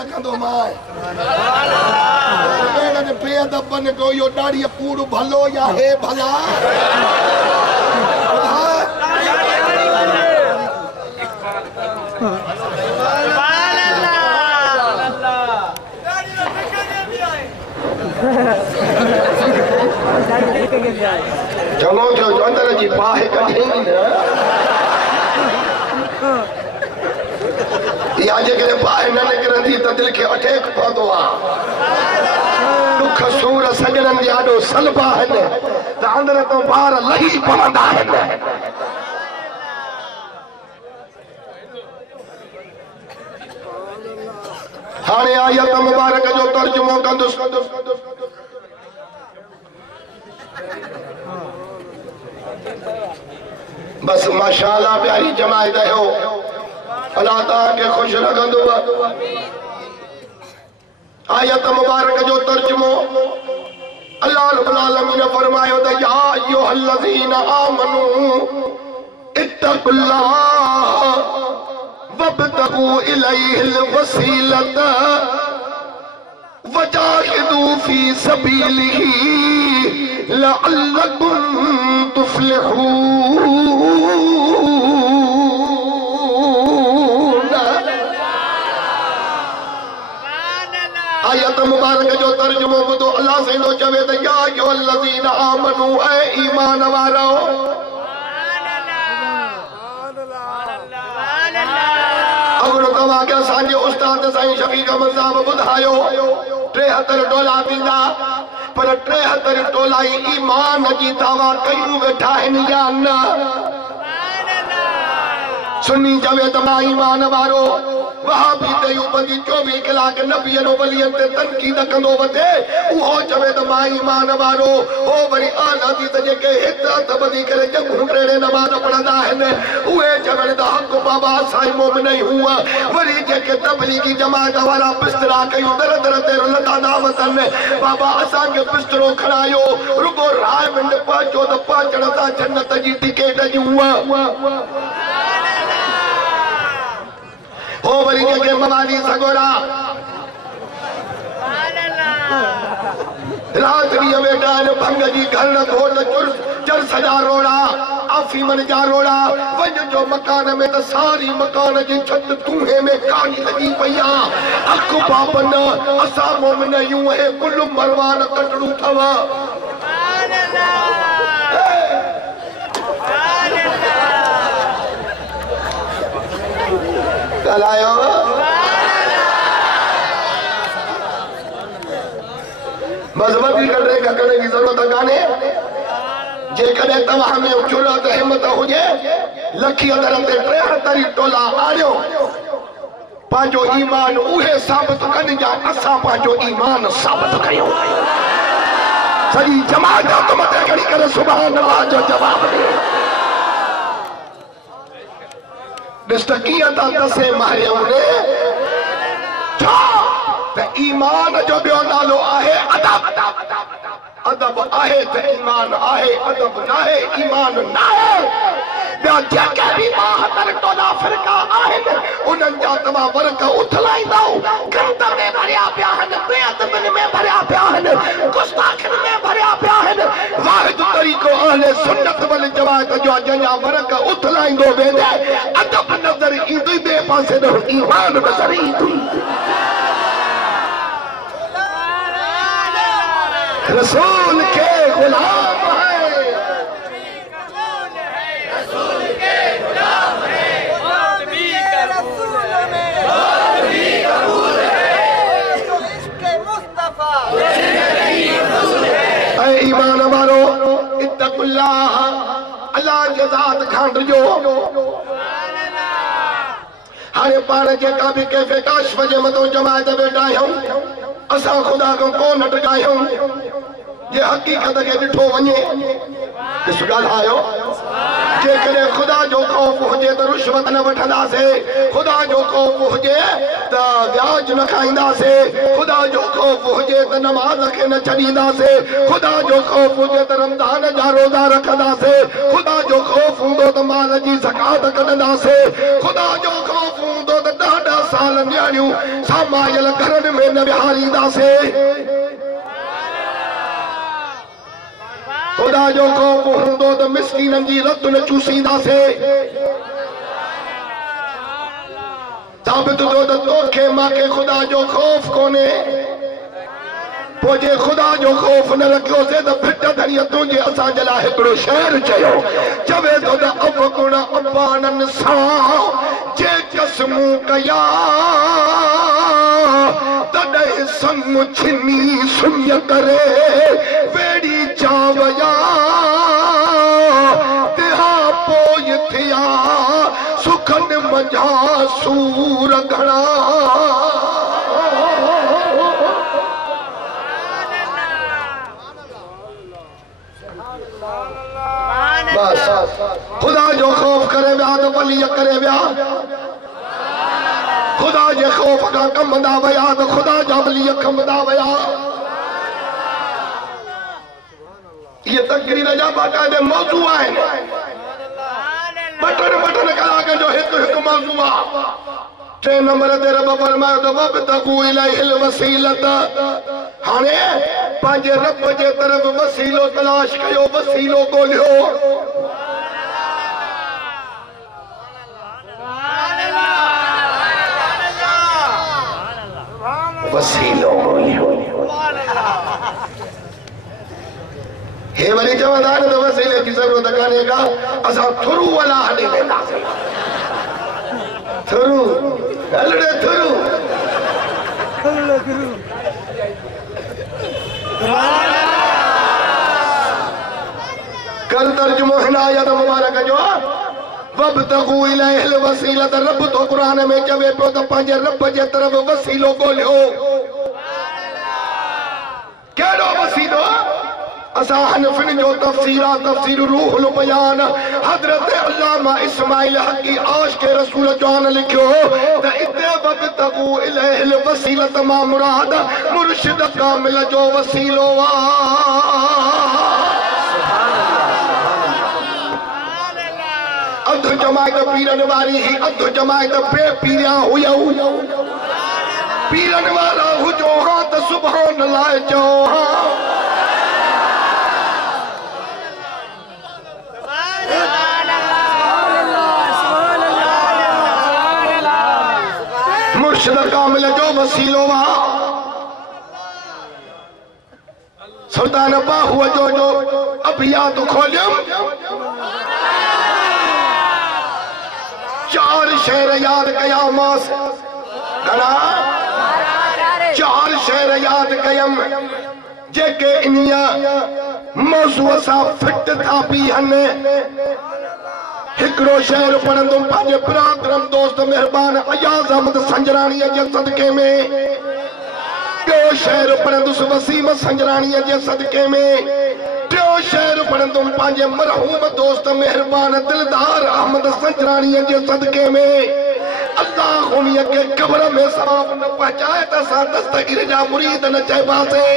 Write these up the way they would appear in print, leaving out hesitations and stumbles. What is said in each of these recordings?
रखंदो मां ने बेअदब बन को यो दाढ़ी कूड़ भलो या हे भला चलो जो अंदर जी बाहे कढी या जेकॾहिं बाहि न निकिरंदी त दिलि खे अटैक पवंदो आहे दुख सूर सॼणनि जा ॾाढो सलबा आहिनि त अंदर तो ॿार लही पवंदा आहिनि हाणे आयत मुबारक जो तर्जुमो कंदुसि बस माशाअल्लाह प्यारी जमायत हो अल्लाह ताला के खुश रखंदो आयत मुबारक जो तर्जुमो अल्लाह रब्बुल आलमीन फरमायो त या अय्युहल्लज़ीना आमनू इत्तक़ुल्लाह वब्तगू इलैहिल वसीलत वजाहिदू फी सबीलिही लअल्लकुम तुफ्लिहून आयत मुबारक जो तर्जुमो बुधो अल्लाह सैनो चवे त या अय्युहल्लज़ीना आमनू ऐ ईमान वारो अगर तव्हां के असांजे उस्ताद साईं शफीक अहमद साहब ॿुधायो 73 टोला थींदा पर 73 टोला ईमान जी दावा कयूं वेठा आहिनि या न सुन्नी चवे त मां ईमान वारो वहाबी देवबंदी 24 कलाक नबीअ नो वलियन ते तनकीद कंदो वते उहो चवे त मां ईमान वारो हो वरी आला दी त जेके हित हथ बदी करे जंगू टेड़े नमाज़ पढ़ंदा आहिनि उहे चवनि त हक़ बाबा साईं मोमिन ई हुआ वरी जेके तबलीगी जमात वारा बिस्तरा कयूं दर दर ते लता दावतन बाबा असांखे बिस्तरो खणायो रुगो राय मिंट पहुचो त पहुचण सां जन्नत जी टिकेट ॾियूं हो वरी जेके मवाली सगोरा रात ॾींहं वेठा आहिनि भंग जी घर न घोट चर सॼा रोड़ा आफ़ीमन जा रोड़ा वञ जो मकान में त सारी मकान जी छत तूहे में काई लॻी पई आहे हक़ बाप न असां मोमिन आहियूं हे कुल मरवान कटड़ू अथव ॻाल्हायो मज़हबी कटरे कटने की जरूरत कान्हे जेकॾहिं तव्हां में जुरत हिम्मत हुजे लखी अंदर ते 73 टोला आड़ियो पंहिंजो ईमान उहे साबित कनि जा असां पंहिंजो ईमान साबित कयूं सॼी जमात तो मथे खणी करे सुभान अल्लाह जो जवाब ॾे ॾिस त कीअं था दसे मारियूं ने छा त ईमान जो ॿियो नालो आहे अदब अदब आहे त ईमान आहे अदब नाहे ईमान नाहे ॿिया जेके बि 72 टोला फ़िरका आहिनि उन्हनि जा तव्हां वर्क उथलाईंदव गंद में भरिया पिया आहिनि बेअदबनि में भरिया पिया आहिनि गुस्ताखियुनि में भरिया पिया आहिनि वाहिद तरीक़ो अहले सुन्नत वल जमात जो जंहिंजा वर्क उथलाईंदो वेंदे अदब नज़र ईंदुई ॿिए पासे ॾोंहुं ईमान नज़र ईंदुई रसूल के गुलाम है रसूल के गुलाम है मौत भी कबूल है जो इश्क मुस्तफा जिंदगी रसूल है ऐ ईमान वारो इत्तकुल्लाह अल्लाह जे ज़ात खां जो हाणे पाण जेका बि कैफ़े काशफ जे मथां जमायत वेठा आहियूं असां ख़ुदा खां कोन टकायूं जे हक़ीक़त खे ॾिठो वञे ॾिस ॻाल्हायो जेकॾहिं ख़ुदा जो ख़ौफ़ हुजे त रुश्वत न वठंदासीं ख़ुदा जो ख़ौफ़ हुजे त व्याज न खाईंदासीं ख़ुदा जो ख़ौफ़ हुजे त नमाज़ खे न छॾींदासीं ख़ुदा जो ख़ौफ़ हुजे त रमज़ान जा रोज़ा रखंदासीं ख़ुदा जो ख़ौफ़ हूंदो त माल जी ज़कात कढंदासीं ख़ुदा जो ख़ौफ़ हूंदो त 10 साल हार न्याणियों सामायल घरन में न विहारींदा से खुदा जो खौफ हूंदो त मिस्कीननि जी रतुन चूसींदा से साबित थियो त तोखे मांखे खुदा जो खौफ कोन्हे पोइ जे खुदा जो खौफ न रखियोसीं त फिट धरीअ तुंहिंजे असांजे लाइ हिकिड़ो शहर चयो चवे थो त अबगुण अबाननि सां जे कसमूं कया तॾहिं संग छिनी सुञ करे वेड़ी चावया तिहा पोइ थिया सुखन मंझा सूर घणा खुदा जो खौफ करे विया त वलीअ करे विया खुदा जे खौफ खां कमंदा विया त खुदा जा वलीअ कमंदा विया ये तकरीर जा बाक़ाइदे मौजू आहिनि बटन कलाक जो हिकु मौजू आहे 3 नंबर ते रब फरमायो त वब्तगू इलैहिल वसीलत हाणे पंहिंजे रब जे तरफ़ वसीलो तलाश कयो वसीलो ॻोल्हियो वसीलो हे वरी चवंदा आहिनि त वसीले जी ज़रूरत कान्हे का असां थुरू वाला हली वेंदासीं थुरू हलड़े थुरू कर तर्जुमो हिदायत मुबारक जो वब्तगू इलैहिल वसीलत रब तो कुरान में चवे पियो त पंहिंजे रब जे तरफ़ वसीलो ॻोल्हियो कहिड़ो वसीलो असां हनफिन जो तफ़सीर आहे तफ़सीर रूहुल बयान हज़रत अल्लामा इस्माइल हक़ी आशिक़ रसूल जान लिखियो त इते वब्तगू इलैहिल वसीलत मां मुराद मुर्शिद कामिल जो वसीलो आहे अध जमायत पीरन वारी ही अध जमायत बे पीरिया हुया पीरन वारा हुजो हाँ त सुभान अल्लाह चओ हाँ मुर्शिद कामिल जो वसीलो आहे सुल्तान बाहुअ जो अभियात खोलियम 4 शहर याद कयामास घणा 4 शहर याद कयम जेके इन्हीअ मौज़ूअ सां फिट था बीहनि हिकिड़ो शहर पढ़ंदुमि पंहिंजे बिरादरम दोस्त महिरबान अयाज़ अहमद संजराणीअ जे सदके में ॿियो शहर पढ़ंदुसि वसीम संजराणीअ जे सदके में टियों शहर पढ़ंदुमि पंहिंजे मरहूम दोस्त महिरबान दिलदार अहमद संजराणीअ जे सदके में अल्लाह उन्हीअ खे क़ब्र में सवाब न पहुचाए त असां दस्तगीर जा मुरीद न चइबासीं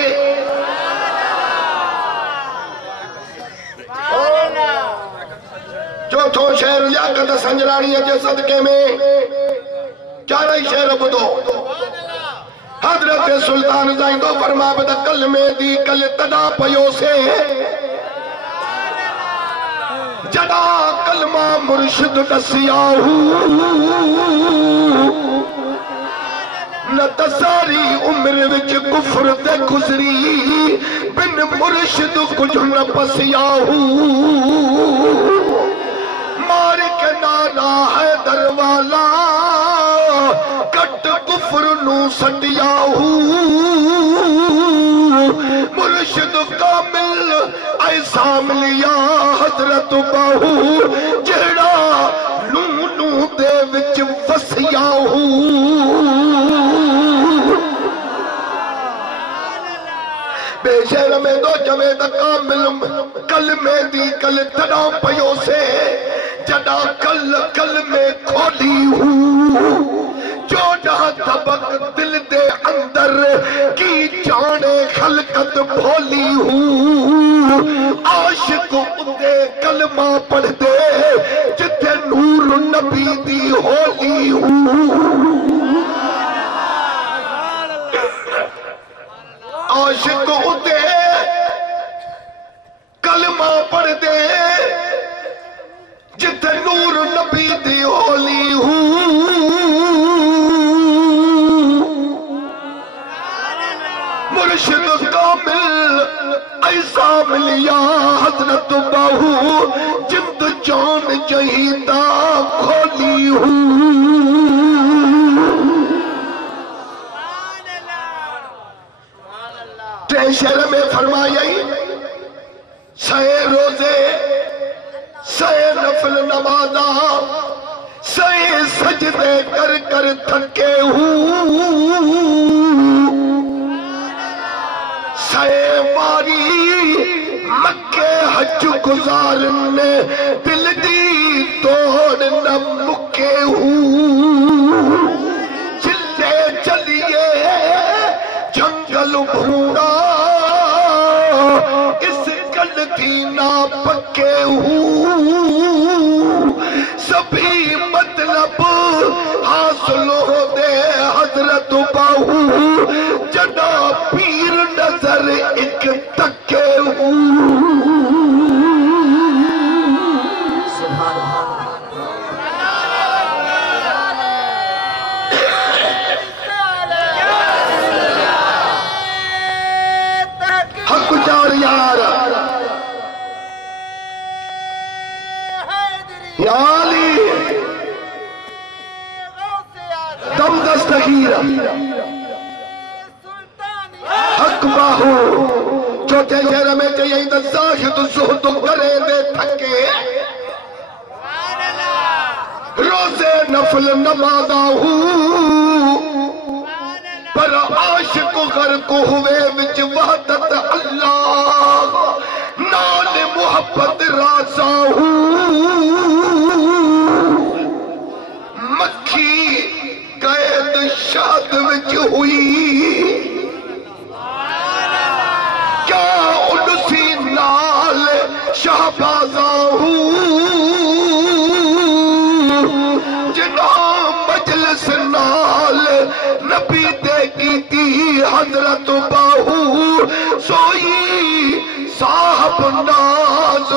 चौथो शहर लियाकत संजराणीअ जे सदके में 4 शहर ॿुधो हज़रत सुल्तान जाईंदो फरमावे त कल में दी कल तॾा पयोसे जॾा कलमा मुर्शिद दसियाहू न त सारी उम्र विच कुफ्र ते गुज़री बिन मुर्शिद कुझु न पसियाहू मारिक नाना हैदर वाला कट कुफ्र नू सटियाहू मुर्शिद कामिल ऐसा मिलिया हजरत बाहू जड़ा नू दे विच वसियाहू बेशर में दो जवे त कामिल कल में दी कल तड़ा पयो से जड़ा कल में खोली हूँ जो जहाँ तबक दिल दे अंदर की जाने खलकत भोली हूँ आशिक उदे कलमा पढ़ दे जिथे नूर नबी दी होली हूँ मिलिया हजरत बाहू जिंद जान जहीदा खोली हूँ। शेर में फरमाया सहे रोजे सहे नफल नमाजा सहे सजदे कर कर थके हूँ। सहे बारी मक्के हज गुजारने दिल दी तोड़ न मुके हूँ। चिल्ले चलिए जंगल भूरा इस गलती ना पक्के हूँ। सभी मतलब हासिल हो दे हजरत बाहू जना पीर नजर एक तके हूँ। यार याली दम दस्तगीर हक बाहू चौथे शहर में चाहिए जाहिद सुहद करे दे थके रोजे नफल नमाजा हूँ पर आशिक गर्क हुए विच वहदत अल्लाह नाल मोहब्बत राजा हूँ। मक्खी कैद शाद विच हुई क्या उनसी नाल शाहबाजा हूँ। जिना मजलिस नाल नबी की हजरत बाहू सोई साहब नाज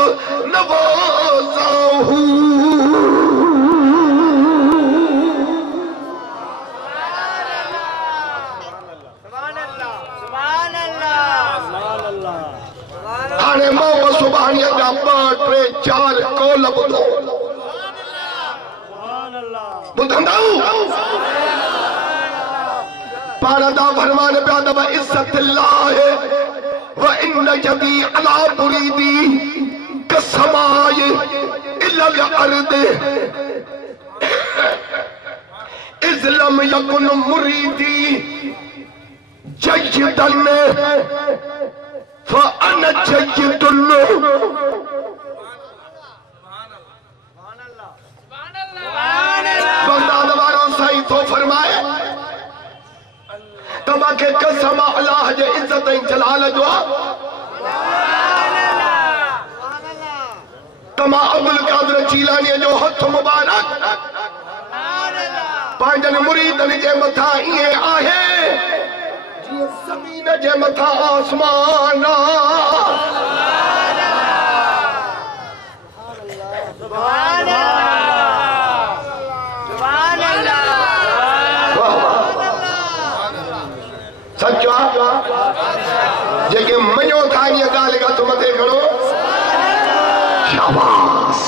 नवाजा हूँ। हाणे मां सुभाणिया जा 2 3 4 कौल ॿुधो ॿुधंदव पारदा फरमान पिया दब इज्जत अल्लाह व इन जदी अला मुरीदी कसमाए इल्ला अर्द इस्लाम यकुन मुरीदी जयदन फअना जयदुल बगदाद वालों सही तो फरमाए तमाके कसम अल्लाह जे इज्जत जलाल जो तमा अब्दुल कादिर जीलानी जो हथ मुबारक पंहिंजनि मुरीदनि जे मथां ईअं आहे जीअं ज़मीन जे मथां आसमान सचो जेके मञो था इन ॻाल्हि खां मथे खणो शाबाश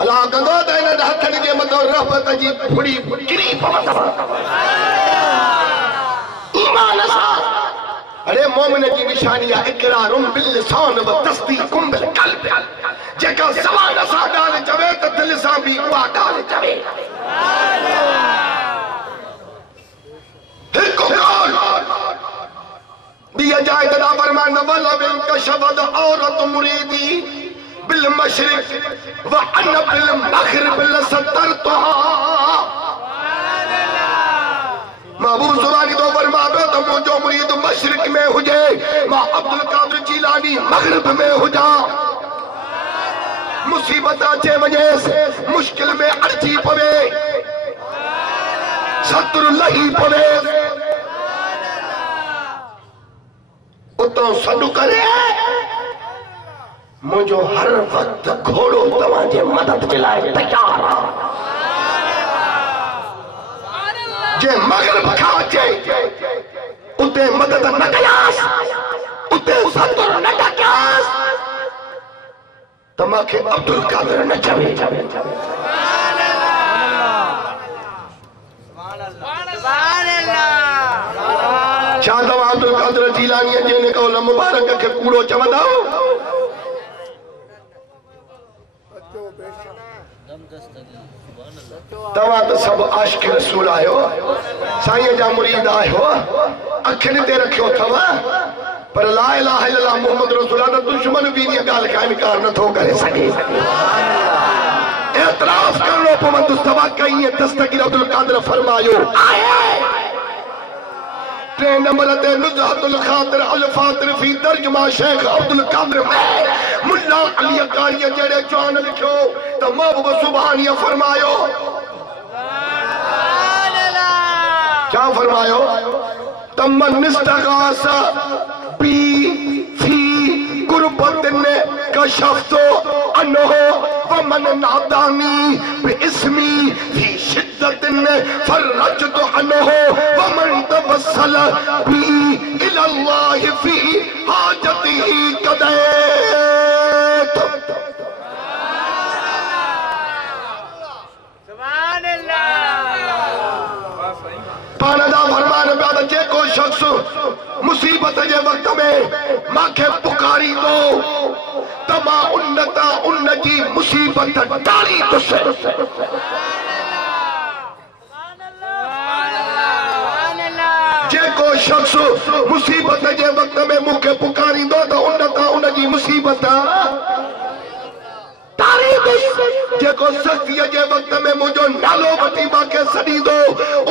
अलाह कंदो त इन हथनि जे मथां रहमत जी फुड़ी किरी पवंदव ईमान सां। अरे मोमिन जी निशानी आहे इक़रारुम बिल लिसान व तस्दीकुम बिल क़ल्ब। जेका ज़बान सां ॻाल्हि चवे त दिलि सां बि उहा ॻाल्हि चवे। दिया जाए तदा फरमान वला बिल कशवद औरत मुरीदी बिल मशरिक व अन बिल मगरिब लसतरतहा। महबूब जुबानी तो फरमा तो मुझो मुरीद मशरिक में हुजे मां अब्दुल कादिर जीलानी मगरिब में हुजा। मुसीबत अचे वञे मुश्किल में अड़जी पवे सतुर लही पवे उतो सॾु करे मुझो हर वक्त घोड़ो तव्हांजे मदद के लाए तैयार जे मगरिब खां अचे उते मदद न कयास उते सतुर न ॾकियास त मूंखे अब्दुल कादिर न चवे। छा तव्हां अब्दुल कादिर जीलानी जे ने कौल मुबारक खे कूड़ो चवंदा? तव्हां त सभु आशिक रसूल आहियो, साईं जा मुरीद आहियो, अखियुनि ते रखियो अथव, पर ला इलाहा इल्लल्लाह मुहम्मद रसूलुल्लाह त दुश्मन बि इन ॻाल्हि खां इनकार नथो करे सघे। एतराफ़ करणो पवंदो। तव्हां कई दस्तगीर अब्दुल कादिर फरमायो आहे। 3 नंबर ते नुज़हतुल खातिर अल फातिर फी तर्जुमा शेख अब्दुल कादिर में मुल्ला अली कारी जड़े जवान लिखो त महबूब सुभानी फरमायो, क्या फरमायो? तमन निस्तगास बी फी कुर्बतिन कशफ्तो अनहो वमन नादानी बिस्मी फी शिद्दतिन फरजतु अनहो वमन तवस्सल बी इलल्लाह फी हाजतिही कदैत। पानदा फरमान प्यादा जेको शख्स मुसीबत जे वक्त में मांखे पुकारी दो त मां उन जी मुसीबत टाली तुसे। जेको शख्स मुसीबत जे वक्त में मूंखे पुकारी दो त उन जी मुसीबत जेको सख्तीअ जे वक्त में मुंहिंजो नालो वठी मूंखे सॾींदो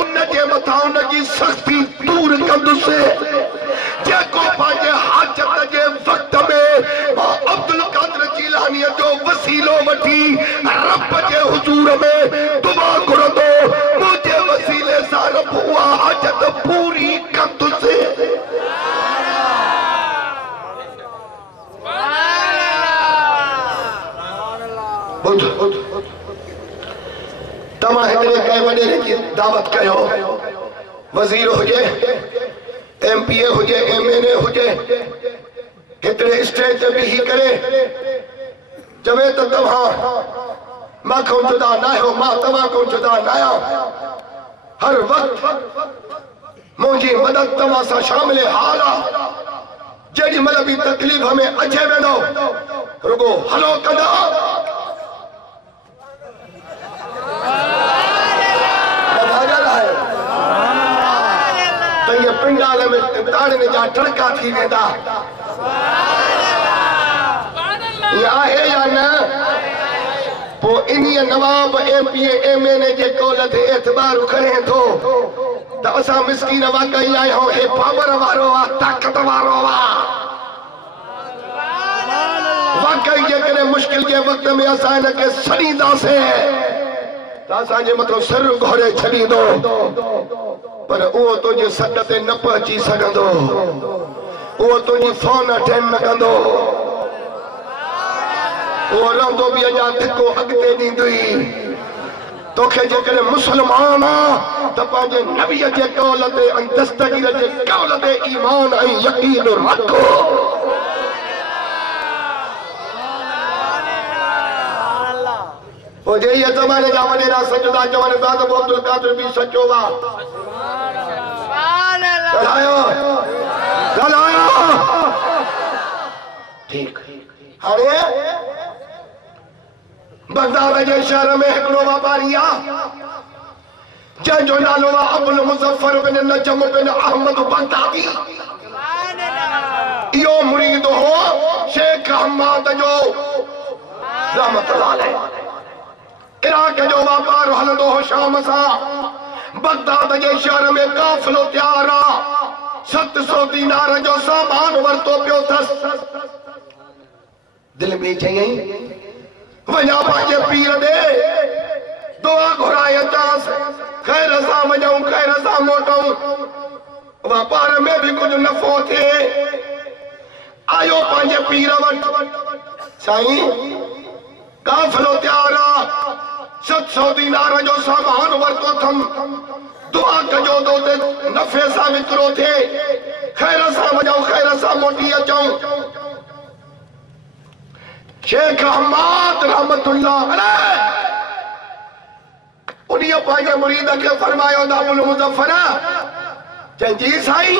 उन जे मथां उन जी सख़्ती दूर कंदुसि। जेको पंहिंजे हाजत जे वक्त में मां अब्दुल कादिर जीलानीअ जो वसीलो वठी रब जे हुज़ूर में दुआ घुरंदो, मुंहिंजे वसीले सां रब उहा हाजत पूरी कंदुसि। तव्हां हिकिड़े कंहिं वॾेरे जी दावत कयो, वज़ीर हुजे, MPA हुजे, MNA हुजे, हिकिड़े स्टेज ते बीही करे चवे त तव्हां मां खां जुदा न आहियो, मां तव्हां खां जुदा न आहियां, हर वक़्तु मुंहिंजी मदद तव्हां सां शामिल हाल आहे। जेॾी महिल बि तकलीफ़ में अचे वेंदो रुगो हलो कंदा। पिंडाल में ताड़ने जा टड़का थी वेंदा। आहे या न? पोइ इन्हीअ नवाब MPA MNA जे कौल ते एतबार करे थो त असां मिसकीन वाकई आहियूं, हे पावर वारो आहे, ताक़त वारो आहे। वाकई जेकॾहिं मुश्किल जे वक़्त में असां हिनखे छॾींदासीं त असांजे मथां सिर घोरे छॾींदो, पर उहो तुंहिंजे सॾ ते न पहुची सघंदो, उहो तुंहिंजी फोन अटेंड न कंदो, उहो रहंदो बि अञा धिको अॻिते ॾींदुई। तोखे जेकॾहिं मुस्लमान आहे त पंहिंजे नबीअ जे कौल ते ऐं दस्तगीर जे कौल ते ईमान ऐं यकीन रखो। जे इहे ज़माने जा वॾेरा सचदा चवनि पिया त अब्दुल कादिर बि सचो आहे। ठीक हाणे बगदाद जे शहर में हिकिड़ो वापारी आहे जंहिंजो नालो आहे अबुल मुज़फ़र बिन नजम बिन अहमद बगदादी। इहो मुरीद हो शेख अहमद जो रहमतुल्लाह अलैह। इराक जो वापार हलंदो हो शाम सां। बगदाद जे शहर में काफ़िलो तयार आहे, 700 दीनार जो सामान वरतो पियो अथसि। दिल में चयई वञा पंहिंजे पीर ॾे दुआ घुराए अचांसि, ख़ैर सां वञूं ख़ैर सां मोटूं, वापार में भी कुछ नफ़ो थिए। आयो पंहिंजे पीर वटि, साईं काफ़िलो तयार आहे, 700 दीनार जो सामान वरतो थम दुआ कजो दो ते नफे सां विकिरो थे खैर सां वञूं खैर सां मोटी अचूं शेख अहमद रहमतुल्लाह अलैह उन्हीं पंहिंजे मुरीद खे फरमायो त अबुल मुज़फ़्फ़र चई जी साईं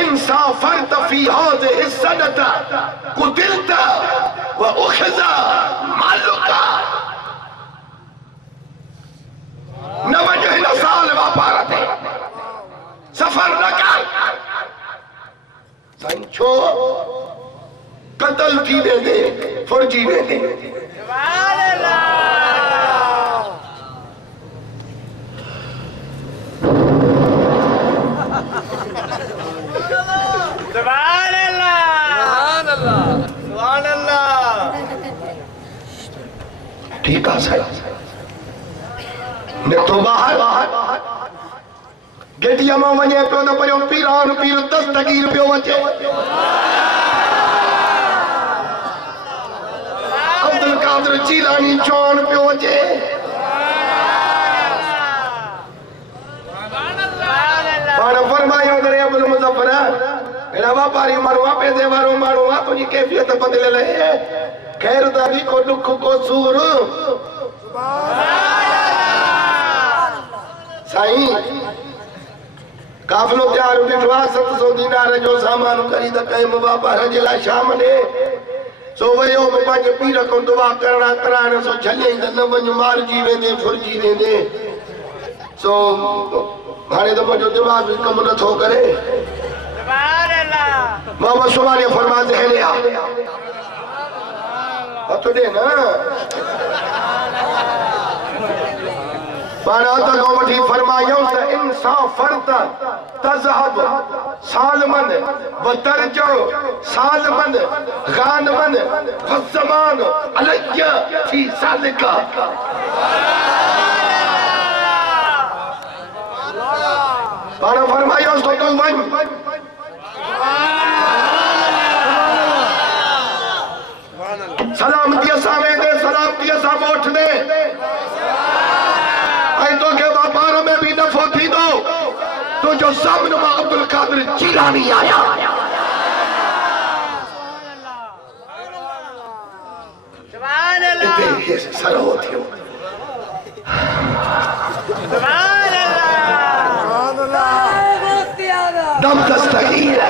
इंसाफरत फी हाज़िहि सनत कुतिलत व उखज़ मालुका न वञ हिन साल वापार ते सफ़र न कर साईं छो कतल थी वेंदे फुरजी वेंदे सुभान अल्लाह सुभान अल्लाह सुभान अल्लाह ठीक है साईं ने तो बाहर गेटिया में वञे पियो त पियो पीरान पीर दस्तगीर पियो अचे अब्दुल कादिर जीलानी चौन पियो अचे पाण फरमायो करे अबुल मुज़फ़्फ़र एड़ा वापारी माण्हू आहे पैसे वारो माण्हू आहे तुंहिंजी कैफियत बदिलियल आहे ख़ैर दादी को दुख को सूर साईं काफ़िलो तैयार ॾिठो आहे 700 दीनार जो सामान ख़रीद कयुमि वापार जे लाइ शाम ॾे सो वियो पंहिंजे पीर खां दुआ कराइण सो छॾियईं त न वञ मारिजी वेंदे फुरजी वेंदे सो हाणे त मुंहिंजो दिमाग़ बि कमु नथो करे मोहम्मद सुभाणे फरमाते हेलिया हथ ॾे न पाण हथ खां वठी फरमायूं त इंसाफरत तज़हब सालमन व तरजो सालमन गानमन फज़मान अलैय फी सालिका पाण फरमायूं तो तूं वञ सलामती सां वेंदे सलामती सां मोटंदे ऐं तोखे वापार में भी नफ़ो थींदो तुंहिंजो सामने मां अब्दुल कादिर जीलानी आया सुभान अल्लाह इते सरो थियो सुभान अल्लाह दम दस्तगीर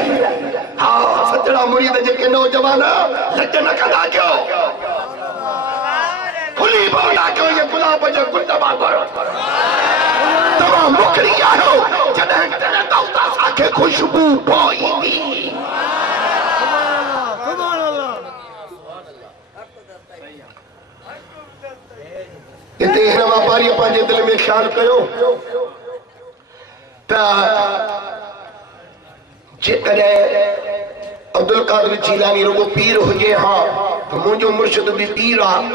हाँ सजड़ा मुरीद जेके नौजवान लज न कंदा कयो खुली बोला कयो ये गुलाब जो गुल वांगुरु तमाम मुकरी आयो जॾहिं टहिकऊं त असांखे खुशबू पोईंदी इते हिन वापारीअ पंहिंजे दिलि में ख़्यालु कयो त जेकॾहिं अब्दुल कादिर जीलानी रुगो पीर हुजे हा त मुंहिंजो मुर्शिद बि पीर आहे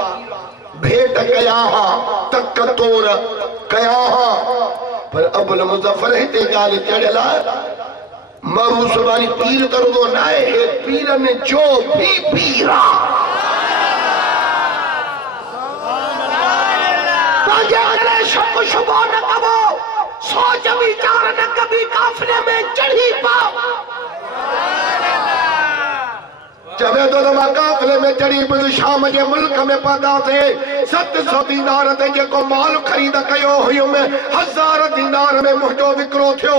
भेट कया हा तक तोर कया हा पर अबुल मुज़फ़्फ़र हिते ॻाल्हि चढ़ियल आहे मरूस वारी पीर त रुगो न आहे पीरनि जो बि पीर आहे शक शुबो न कबो सोच विचार न कभी काफिले में चढ़ी पाओ चवे तो मां काफिले में चढ़ी पियो शाम जे मुल्क में पहुता थे 700 दीनार ते जेको माल ख़रीद कयो हुयो में 1000 दीनार में मुंहिंजो विकिरो थियो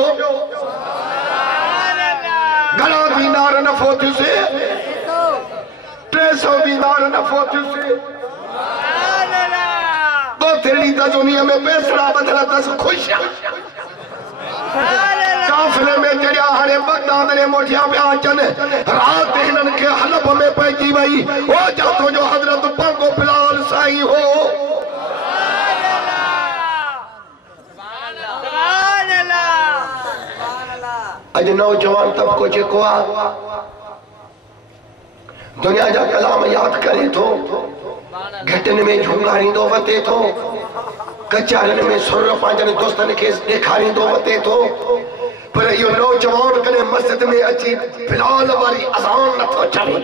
घणा दीनार नफ़ो थियुसि 300 दीनार नफ़ो थियुसि तेरी त दुनिया में पैसड़ा बदला तस खुश काफिले में चढ़िया हाणे बगदाद ने मोटिया पिया अचनि रात हिननि खे हलफ में पइजी वई ओ जातो जो हज़रत पंगो बिलाल साईं हो अॼु नौजवान तबिको जेको आहे दुनिया जा कलाम यादि करे थो घटन में झूंगारींदो वते थो कचारनि में सुर पंहिंजनि दोस्तनि खे ॾेखारींदो वते थो पर इहो नौजवान कॾहिं मस्जिद में अची बिलाल वारी अज़ान नथो छॾे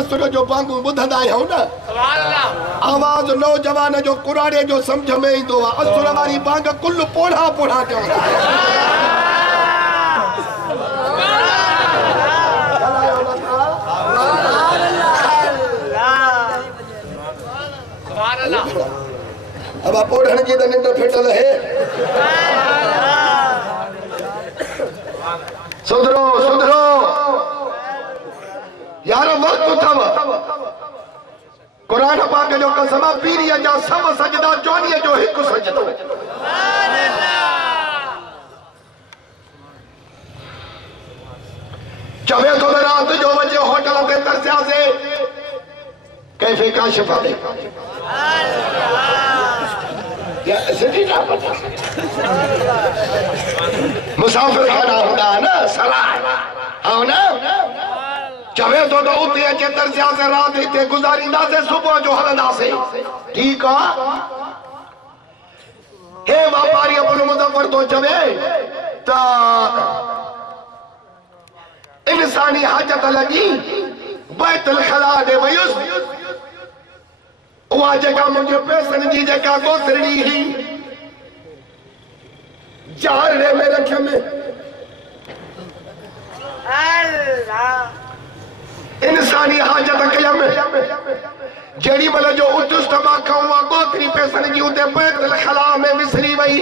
असुर जो बांगू बुधंदा आहियूं न आवाज नौजवान जो कुराड़े जो समझ में ईंदो आहे असुर वारी बांग कुल पोढ़ा पोढ़ा चवंदा अब पोढ़ण जी त निंड फेटल है सुधरो सुधरो यार वक्त अथव कुरान पाक जो कसम पीरीअ जा सब सजदा चोनीअ जो हिकु सजदो चवे तो रात जो वजे होटल ते तरसियासे कैफे काशिफ आले या सिटी ना पता मुसाफिर खाना होता है ना सराय हाँ ना चवे तो उते अचे तरसियासे रात हिते गुजारींदासे सुबह जो हलंदासे ठीक है हे व्यापारी अबुल मुज़फ़्फ़र तो चवे ता इंसानी हाजत लगी बैतुल खला दे वयुस उहा जगह मुझे पैसन जी जगह गोसरणी ही जारे में रखे में अल्लाह इंसानी हाजत कया में जड़ी मल जो उदुस तमा खावा गोतरी पैसन जी उते बैतुल खला में विसरी वई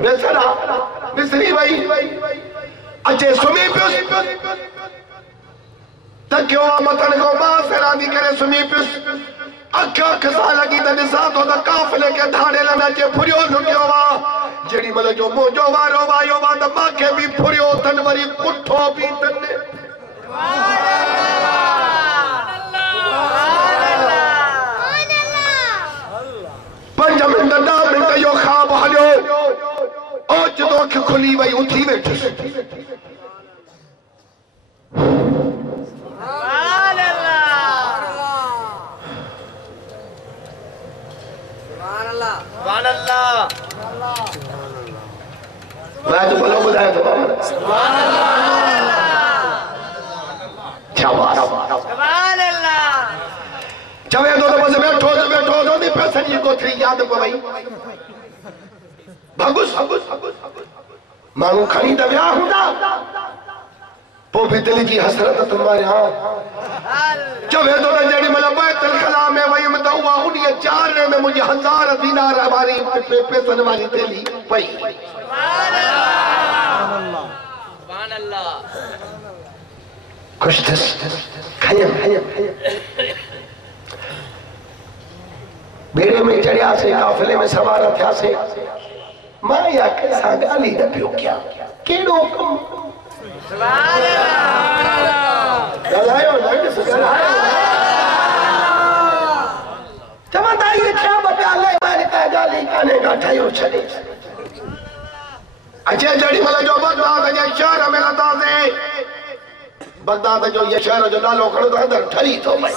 रसरा विसरी वई अचे सुमी पियुस तकियो मतन को बासरानी करे सुमी पियुस अख अख सा लगी त ॾिसां थो त काफ़िले के धाड़े लना जे फुरियो लुटियो वा जेड़ी मल जो मोजो वारो वायो वा त माखे भी फुरियो तन वरी पुठो भी तन पंज मिंट 10 मिंट यो ख्वाब हलियो ओ जदो अख खुली वई उठी वेठुस मैं तो बोलो बुधाए तो सुभान अल्लाह चवे तो बस बैठो तो नहीं पैसे जी को थी याद को भाई भगुस मानू खणी त विया हूंदा पोइ बि दिलि जी हसरत तुम्हारे हाँ चवे तो जड़ी मतलब बैतुल खला में वयम त उहा उन्हीअ चारणे में मुंहिंजी 1000 दीनार वारी पैसनि वारी थेली पई सुभान अल्लाह खुश थिस खयम बेड़े में चढ़ियासे काफिले में सवार थियासे मां या कैसा गाली न पियो क्या केड़ो कम सुभान अल्लाह गलायो न चवंदा ये क्या बचाले मारे का गाली काने का ठायो छले अचे जड़ी वाला जो बगदाद जे शहर में लता से बगदाद जो ये शहर जो नालो खड़ो तो अंदर ठरी तो भाई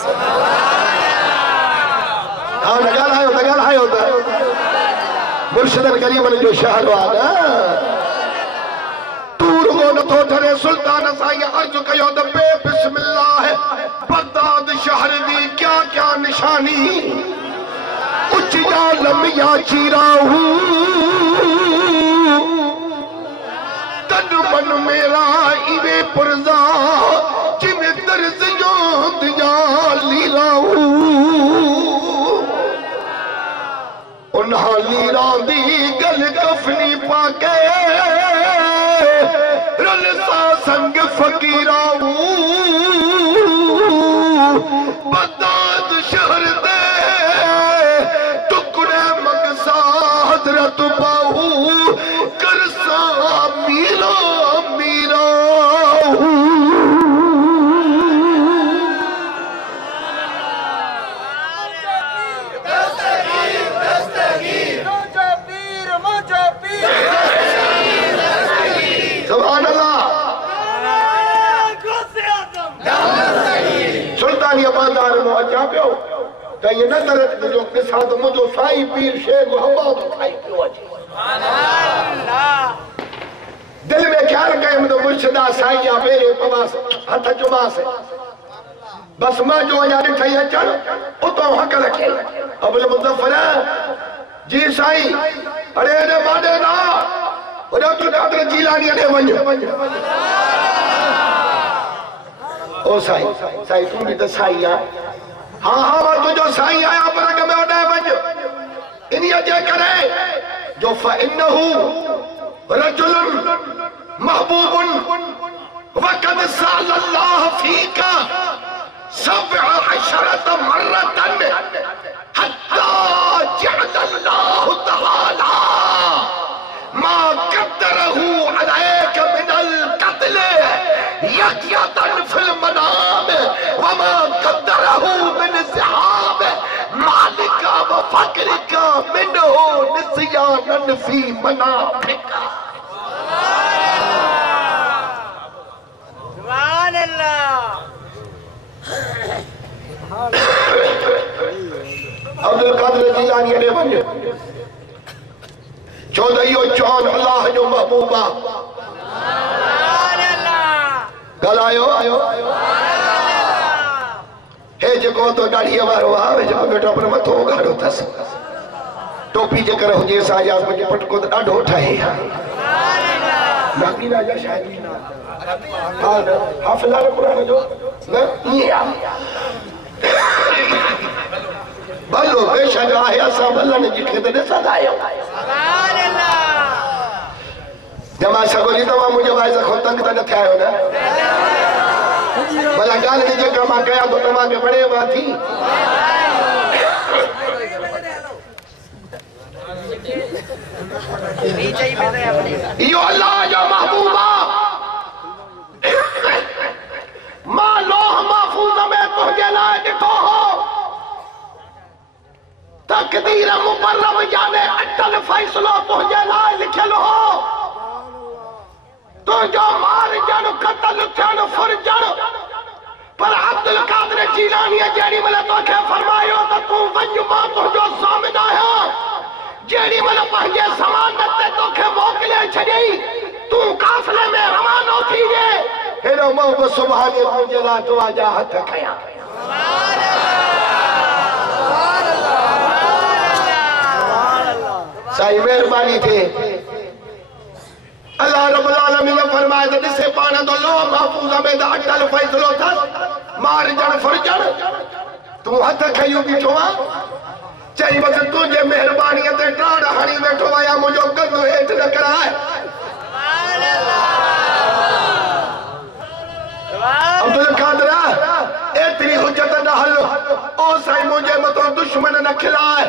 हां लगायो तो मुर्शिद करीम जो शहर वाला दूर को न तो ठरे सुल्तान साईं अर्ज कयो त बे बिस्मिल्लाह बगदाद शहर दी क्या क्या निशानी उच्चा लमिया चीराहू तन मन मेरा इवे पुरजा जिमे दर्ज याद या लीलाहू उन्हा लीला दी गल कफनी पाके रल सा संग फकीराहू बगदाद शहर दे टुकड़े मगसा हजरत बाहू करसा मीरा ये नजर जो किसा तो मुझो साईं पीर शेख हवा तो खाई पियो अचे दिल में ख्याल कयम तो मुर्शिदा साईं मेरे पवास हथ चुमास बस मां जो अञा ॾिठई अचण उतो हक़ रखे अबुल मुज़फ़्फ़र जी साईं अरे ने माडे ना ओडा तो कादर जीलानी ने वञ ओ साईं साईं तू भी तो साईं आ हां हां मां तुझो साईं आया पर के में ओडे वञ इन्हीअ जे करे जो फइन्नहु रजुल महबूबुन वक़द सल्लल्लाहु फीका 17 मर्रतन हत्ता जअलल्लाहु तआला मा क़द्दरहु अलैक मिनल क़त्ल यक़यतन फिल मनाम व मा क़द्दरहु मिन ज़हाब मालिका व फ़क़रिका मिनहु निस्यानन फी मनामिका सुभान अल्लाह अब्दुल कादिर जीलानी ने वञ चौदह इहो चौन अल्लाह जो महबूबा ॻाल्हायो हे जेको तो ॾाढीअ वारो आहे जेको बेटो पर मथो उघाड़ो अथसि टोपी जेकर हुजे साजा मुंहिंजो पटको त ॾाढो ठहे नागीना जा शायदि हाफ़िज़ क़ुरान जो न ईअं भलो बेशक आहे असां भलनि जी ख़िदमत ॾिसंदा आहियूं जमा सगोली तव्हां मुंहिंजे वाइस खां तंग त न थिया आहियो न भला ॻाल्हि जेका मां कयां थो तव्हांखे वणेव थी इहो अल्लाह जो महबूब आहे मां लोह महफूज़ में तुंहिंजे लाइ ॾिठो हो तक़दीर मुक़र्रम याने अटल फ़ैसिलो तुंहिंजे लाइ लिखियल हो तुंहिंजो मारिजण क़त्ल थियण फुरजण पर अब्दुल कादिर जीलानी जेॾी महिल तोखे फरमायो त तूं वञ मां तुंहिंजो सामिन आहियां जेॾी महिल पंहिंजे ज़मानत ते तोखे मोकिले छॾियई तूं काफ़िले में रवानो थी जे हेॾो मोहब सुभाणे तुंहिंजे लाइ दुआ जा हथ खयां साईं मेहरबानी थे अल्लाह रब्बुल आलमीन फरमाए त ॾिसे पाण तो लोह महफूज़ में त अटल फ़ैसिलो अथसि मारिजण फुरजण तूं हथ खयूं बीठो आहे चई बस तुंहिंजे मेहरबानीअ ते टाड़ हणी वेठो आहियां मुंहिंजो कंधु हेठि न कराए अब्दुल कादिर एतिरी हुजत न हल ओ साईं मुंहिंजे मथां दुश्मन न खिलाए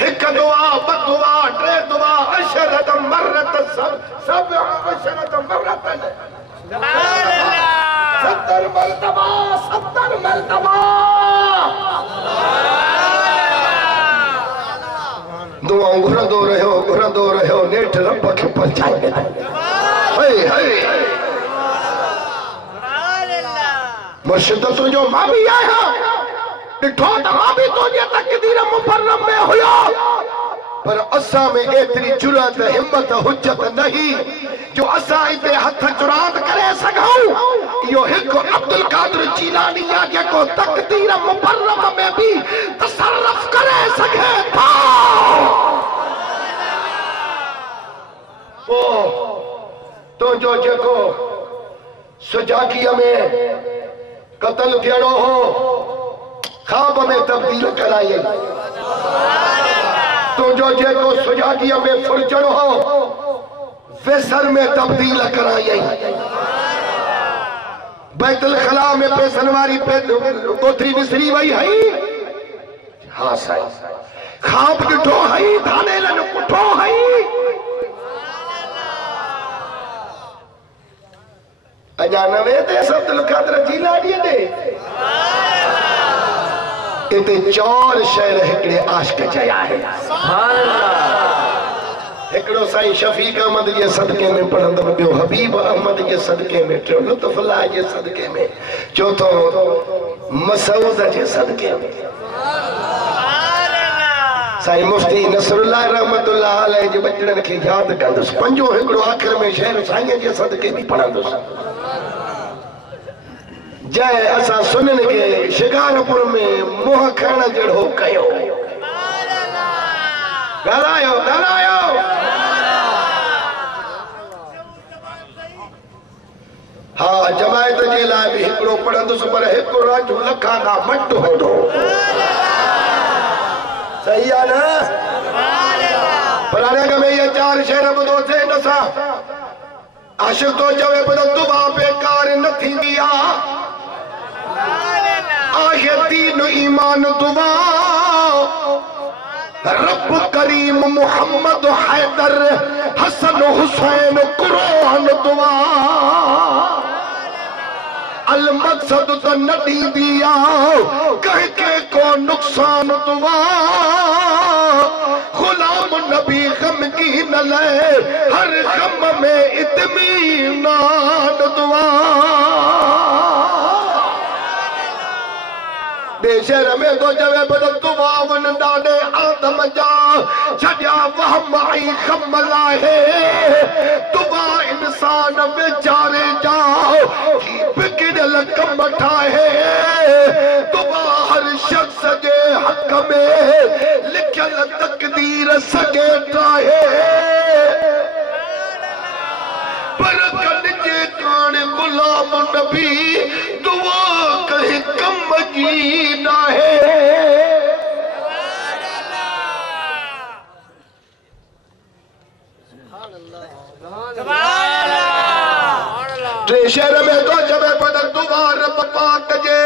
हिक दुआ ॿ दुआ टे दुआ अशरत मर्रत सब अशरत मर्रतन 70 मरतबा 70 मरतबा दुआऊं घुरंदो रहियो नेठि रब खे पहुचाए हई हई मुर्शिद तुंहिंजो मां बि आहियां ॾिठो त मां बि तुंहिंजे तक़दीर मुक़र्रम में हुयो पर असां में एतिरी जुरत हिम्मत हुजत नहीं जो असां हिते हथ चुरांद करे सघूं इहो हिकु अब्दुल कादिर जीलानी आहे जेको तक़दीर मुक़र्रम में भी तसर्रुफ करे सघे था ओ तुंहिंजो जेको सुजागीअ में क़त्ल थियणो हो ख्वाब में तब्दील कराई तुंहिंजो जेको सुजागीअ में फुरजण हो वेसर में तब्दील कराई बैतुल खला में पैसन वारी कोठरी विसरी वई हई हाँ साईं ख्वाब ॾिठो हई धानेलन पुठो हई अञा न वेंदे अब्दुल कादिर जीलानी ॾे इते 4 शहर हिकिड़े आशिक चया है हिकिड़ो साईं शफीक अहमद जे सदके में पढ़ंदो ॿियो हबीब अहमद जे सदके में टियों लुत्फुल्लाह जे सदके में चौथो मसूद जे सदके में साईं मुफ्ती नसरुल्लाह रहमतुल्लाह अलैह जे बचड़न खे याद कंदुसि पंजो हिकिड़ो आख़िर में शहर साईं जे सदके बि पढ़ंदुसि जय असां सुनन खे शिकारपुर में मुंह खण जहिड़ो कयो ॻाल्हायो ॻाल्हायो हाँ जमायत जे लाइ बि हिकिड़ो पढ़ंदुसि पर हिकु राजू लखा खां मट हूंदो सही है ना पुराने में ये चार शेर बुधो थे नसा आशिक तो चवे पर दुआ बेकार न थींदी आ आहे दीन ईमान दुआ रब करीम मोहम्मद हैदर हसन हुसैन कुरान दुआ अल मकसद तो नदी दिया कह के को नुकसान दुआ गुलाम नबी गम की न ले हर गम में इत्मीनान दुआ शहर में तो जवे बदल दुआ वन डाडे आदम जा छड़िया वहम आई खम लाहे दुआ इंसान बेचारे जाओ की बिगड़ल कम ठाहे दुआ हर शख्स जे हक में लिखल तकदीर सके ठाहे पर कन जे कान गुलाम नबी दुआ कहीं कम जी ना है शहर में तो जब बदल दुआ रब पाक जे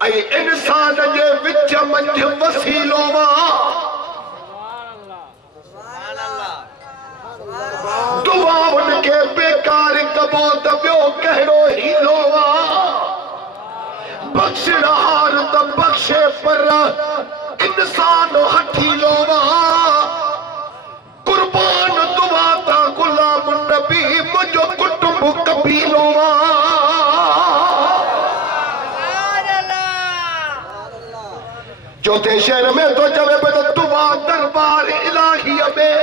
ऐं इंसान जे विच मंझ वसीलो वा दुआ उनके बेकार कबो त ॿियो कहिड़ो हीलो वा बख्शहार त बख्शे पर इंसान हठीलो वा कुर्बान दुआ त गुलाम नबी मुंहिंजो कुटुंब कबीलो वा चौथे शहर में तो चवे पे दुआ दरबार इलाहीअ में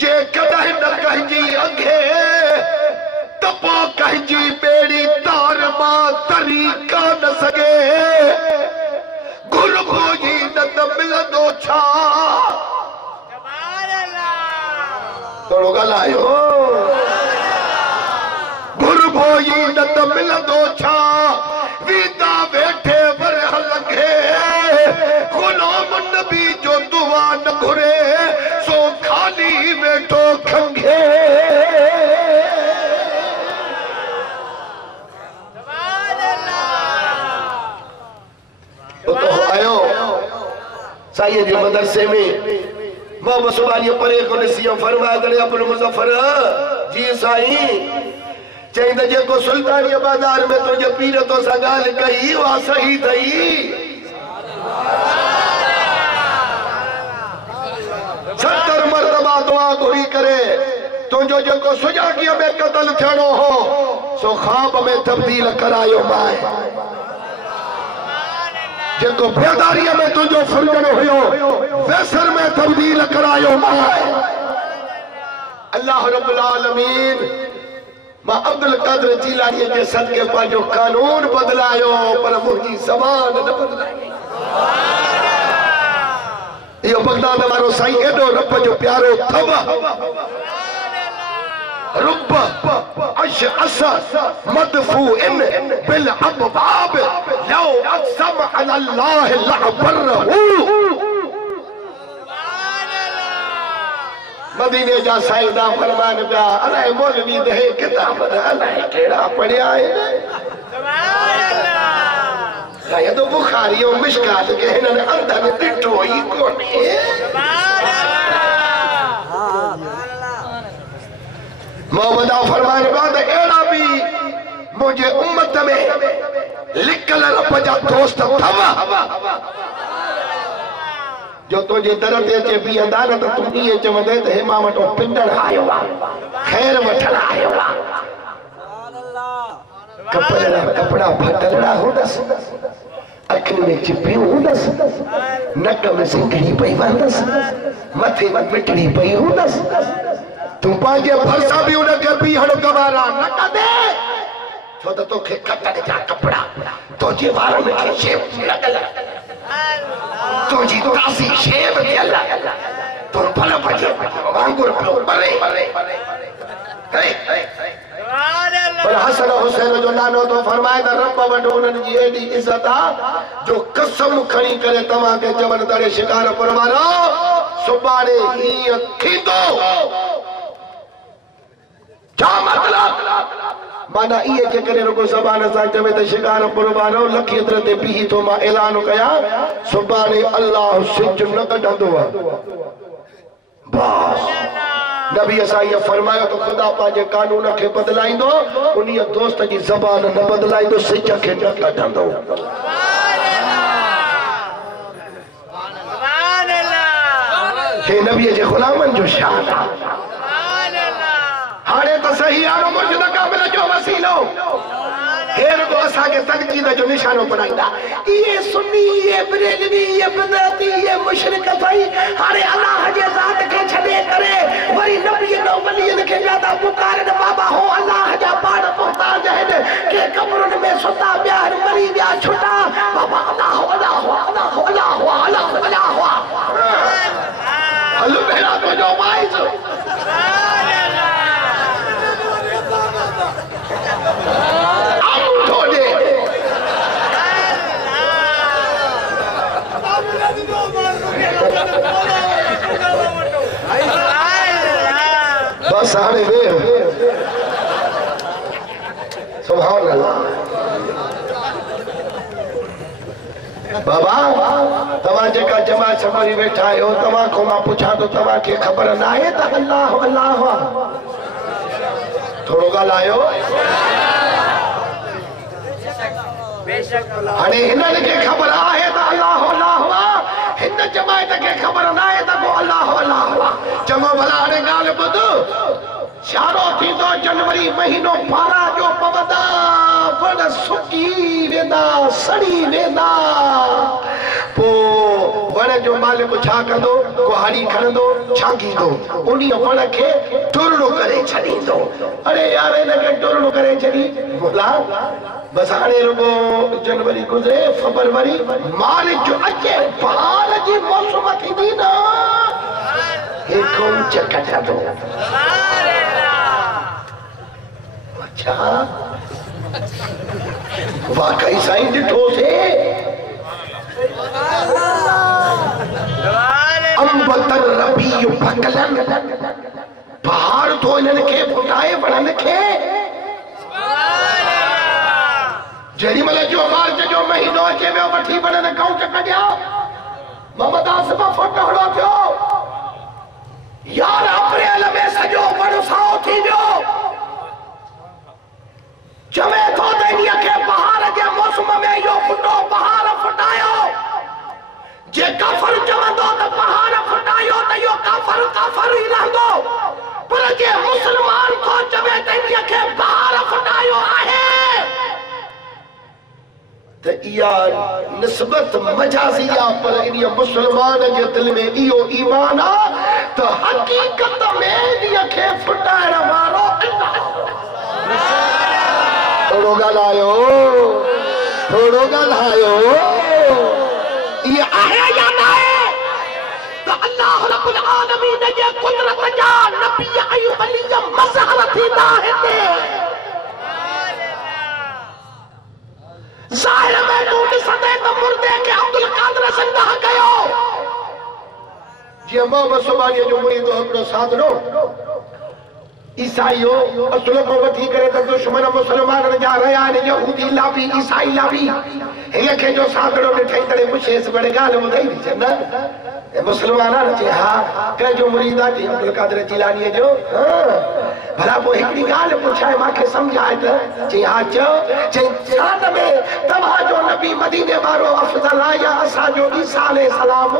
जे कॾहिं न कहिंजी अघे त पोइ कहिंजी ॿेड़ी तार मां तरी कान सघे गुरु खोजी न त मिलंदो छा थोरो ॻाल्हायो गुरु खोजी न त मिलंदो छा वीता वेठे वर लंघे गुलाम नबी जो दुआ न घुरे सो खाली वेठो खंघे तो आयो साईं जे मदरसे में मोहम्मद सुबानी परे को नसीहत फरमाया करे अपने मुजफ्फर जी साईं चईं त जेको सुल्तानिया बाजार में तुंहिंजे पीर तो सां ॻाल्हि कई उहा सही अथई 70 मरतबा दुआ घुरी करे तुंहिंजो जेको सुजाॻीअ में क़त्ल थियणो हो सो ख्वाब में तब्दील करायो माए जेको बेदारीअ में तुंहिंजो फुरगणो हुयो वैसर में तब्दील करायो माए अल्लाह रब्बुल आलमीन मां अब्दुल कादिर जीलानी जे सदके पंहिंजो कानून बदलायो पर मुंहिंजी ज़बान न बदलाई इहो बगदाद वारो साईं एॾो रब जो प्यारो अथव रब अश अस मदफू इन बिल अबवाब लौ अक़सम अलल्लाह लअबरहू मदीने जा साईदा फरमान पिया अलाए मौलवी दहे किताब अलाए कहिड़ा पढ़िया आहिनि सुभान तो बुखारी और मिशकात के हिननि अंदर ॾिठो ई कोन्हे मोहम्मद फरमान पिया त अहिड़ा बि मुंहिंजे उम्मत में लिकल रब जा दोस्त अथव जो तुझे दर ते अचे बीहंदा न त तूं ईअं चवंदे त हे मां वटि पिंडड़ आयो आहे ख़ैर वठण आयो आहे कपड़ा फटलड़ा हूंदसि अखिन में चिपियूं हूंदसि, नक में सिंगड़ी पई वहंदसि, मथे में मिटड़ी पई हूंदसि। तूं पंहिंजे भरिसां बि उनखे बीहण गवारा न कंदे, छो त तोखे कतन जा कपिड़ा, तुंहिंजे वारनि खे शेप लॻल, तुंहिंजी ताज़ी शेप थियल, तूं भल भॼे वांगुरु पियो ॿरे। पर हसन हुसैन जो नानो तो फरमाए त रब वटि उन्हनि जी एॾी इज़त आहे जो कसम खणी करे तव्हांखे चवनि तड़े शिकार परवारो सुभाणे हीअं थींदो। छा मतिलब? माना इहे जेकॾहिं रुगो ज़बान सां चवे त शिकार परवारो लखीअ ते बीही थो मां ऐलान कयां सुभाणे अल्लाह सिज न कढंदो बस। नबी असां इहो फरमायो त ख़ुदा पंहिंजे कानून खे बदिलाईंदो, उन दोस्त जी ज़बान न बदिलाईंदो, सिज खे न कढंदो। हे नबीअ जे ग़ुलामनि जो शान आहे। हाणे त सही आहे मुझ न काबिल जो वसीलो हेर को असांखे तनक़ीद जो निशानो बनाईंदा। ये सुन्नी, ये बरेलवी, ये बिदअती, ये मुशरिक भाई हाणे अल्लाह जे ज़ात खे छॾे करे वरी नबीअ ऐं वलीअनि खे ज्यादा पुकारनि। बाबा हो अल्लाह जा पाण मोहताज आहिनि के कब्रुनि में सुता पिया आहिनि, मरी विया छुटा। बाबा अल्लाह अल्लाह अल्लाह अल्लाह अल्लाह अल्लाह हलो भेड़ा तो जो वाइस बस हाणे वेह सुभान अल्लाह। बाबा तव्हां जेका जमात संभाली वेठा आहियो तव्हां खां मां पुछां थो तव्हांखे ख़बर न आहे त अल्लाह अल्लाह थोरो ॻाल्हायो। हाणे हिननि खे ख़बर आहे त अल्लाह अल्लाह, हिन जमात खे ख़बर न आहे त को अल्लाह अल्लाह। चङो भला हाणे ॻाल्हि ॿुध। शारो थींदो जनवरी महीनो पारा जो पवंदा, वण सुकी वेंदा, सड़ी वेंदा। पोइ वण जो मालिक छा कंदो? कुहाड़ी खणंदो, छांगींदो, उन वण खे टुरड़ो करे छॾींदो। अरे यार हिनखे टुरड़ो करे छॾी बोला बस। हाणे रुगो जनवरी गुज़रे, फरवरी, मार्च जो अचे, बहार जी मौसम थींदी न, हिकु कढंदो। अच्छा वाकई साईं ॾिठोसीं अंबतर रबी भकलन बहार तो इन्हनि खे फुटाए वणनि खे। जेॾी महिल जो मार्च जो महीनो अचे वियो वठी वणनि कौच कढिया, मोहम्मद आसिफ फटहड़ो थियो। यार अप्रैल में सॼो वण साओ थी वियो। चवे थो त इन्हीअ खे बहार जे मौसम में इहो फुटो बहार फुटायो। जे काफ़र चवंदो त बहार फुटायो त इहो काफ़र काफ़र ई रहंदो, पर जे मुस्लमान थो चवे त इन्हीअ खे बहार फुटायो आहे त इहा निस्बत मजाज़ी आहे, पर इन्हीअ मुस्लमान जे दिल में इहो ईमान आहे त हक़ीक़त में इन्हीअ खे फुटाइण वारो अल्लाह। थोरो ॻाल्हायो, थोरो ॻाल्हायो। ये आहे या न आहे त अल्लाह रब्बुल आलमीन जे कुदरत जा नबी ऐं वली मज़हर थींदा आहिनि। ज़ाहिर में तूं ॾिसंदे त मुर्दे खे अब्दुल कादिर ज़िंदा कयो। जीअं मोहम्मद सुबानीअ जो मुरीद हिकिड़ो साधनो ईसाई हो, असुल को वठी करे त दुश्मन मुस्लमाननि जा रहिया आहिनि, यहूदी लाबी ईसाई लाबी। हिन खे जो साधनो ॾिठई तॾहिं पुछेसि बड़े ॻाल्हि ॿुधाई ॾिजे न मुस्लमान चए हा कंहिंजो मुरीद आहे अब्दुल कादिर जिलानीअ जो। भला पोइ हिकिड़ी ॻाल्हि पुछाए मूंखे सम्झाए त। चई हा चयो। चई शान में तव्हांजो नबी मदीने वारो अफ़ज़ल आहे या असांजो ईसा अलैहिस्सलाम?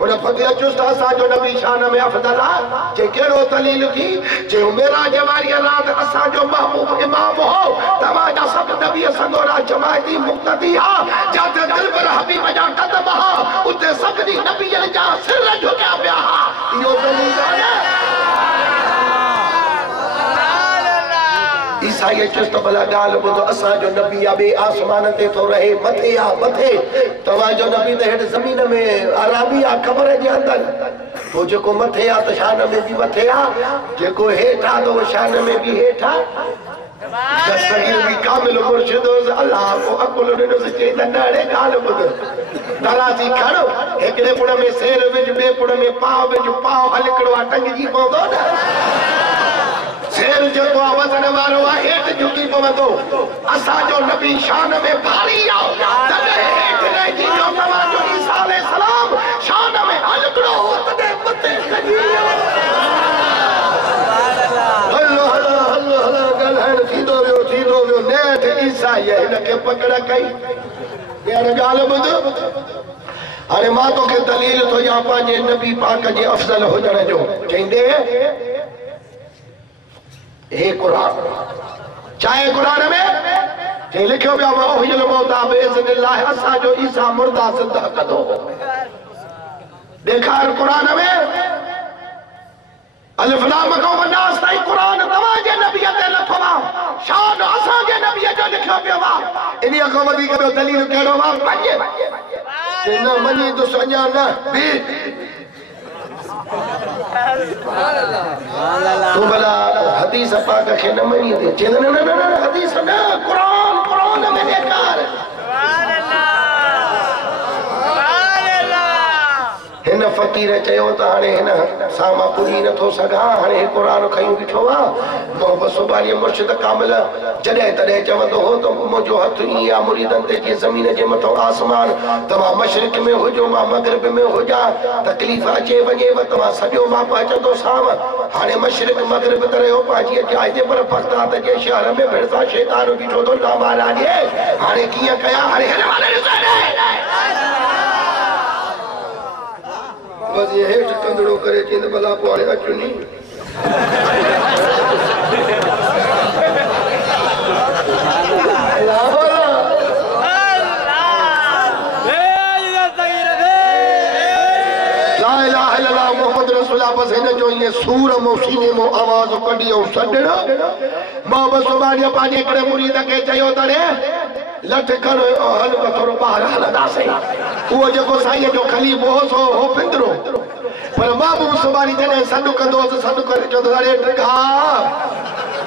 हुन फक़ीर चुस त असांजो नबी शान में अफ़ज़ल आहे। चई कहिड़ो दलील थी? चई मेराज वारी राति असांजो महबूब इमाम हो, तव्हांजा सभु नबी संगोरा जमायती मुक्तदी हा जाते दिल पर हबीब जा कदम हा उते सगनी नबी जा सिर झुकिया पिया हा इहो दलील आहे ईसाई चुस्त भला गाल बुधो असा जो नबी आ बे आसमान ते तो रहे मथे आ मथे तवा जो नबी ते हेठ जमीन में आरामी आ खबर जे अंदर तो जो मथे आ तो शान में भी मथे आ जो हेठा तो शान में भी हेठा दस्तगीर भी कामिल मुर्शिद अल्लाह को अकुल ने से चेता नाड़े गाल बुध तरासी खड़ो एकड़े पुड़ में सेर विच बे पुड़ में पाव हलकड़ो आ टंग जी पवंदो ना शेर जो वजन वारो आहे हेठ झुकी पवंदो असा जो नबी शान में भारी आ तने हेठ ले जी जो तवा जो ईसा अलैहि सलाम शान में हलकड़ो हो तने मथे लगी हल्लो गलहण थींदो वियो नेठ ईसा ये इनके पकड़ कई यार गाल ॿुध हाणे मां तोखे दलील थो या पंहिंजे नबी पाक जे अफ़ज़ल हुजण जो चईंदे हे कुरान चाहे कुरान में जे लिखियो पियो आहे ओहिल मौता बेइज़्निल्लाह असां जो ईसा मुर्दा ज़िंदा कंदो ॾेखार कुरान में अलिफ लाम कौम नास ताईं कुरान तव्हांजे नबीअ ते लथो आहे शान असांजे नबीअ जो लिखियो पियो आहे इन्हीअ खां वधीक ॿियो दलील कहिड़ो आहे जे न मञी तो अञा न बि तू भला हदीस पाक के न मनी दे चेन न हदीस न कुरान में ॾेखार हिन फ़कीर चयो त हाणे हिन सामा पुरी नथो सघां हाणे कुरान खयूं बीठो आहे मोहब्बत सुबानी मुर्शिद कामिल जॾहिं तॾहिं चवंदो हो त मुंहिंजो हथ ईअं आहे मुरीदनि ते जीअं ज़मीन जे मथां आसमान तव्हां मशरिक़ में हुजो मां मग़रिब में हुजां तकलीफ़ अचे वञेव तव्हां सॼो माप अचंदो साम हाणे मशरिक़ मग़रिब त रहियो पंहिंजी जाइ ते पर फ़क़्त जे शहर में भिड़सा शैतान बीठो थो नामारा ॾिए हाणे कीअं कयां हाणे बस ये हेठ कंदड़ो करे चींद भला पोइ हाणे अचु नी बस हिन जो ईअं सूर मो सीने मो आवाज़ कढी ऐं छॾण मां बस सुभाणे पंहिंजे हिकिड़े मुरीद खे चयो तड़े लठ खणो हल थोरो ॿाहिरि हलंदासीं उहो जेको साईं जो ख़लीफ़ो हो हो पिंदरो पर मां बि सुभाणे जॾहिं सॾु कंदो हुउसि सॾु करे चवंदो अरे ड्रिघा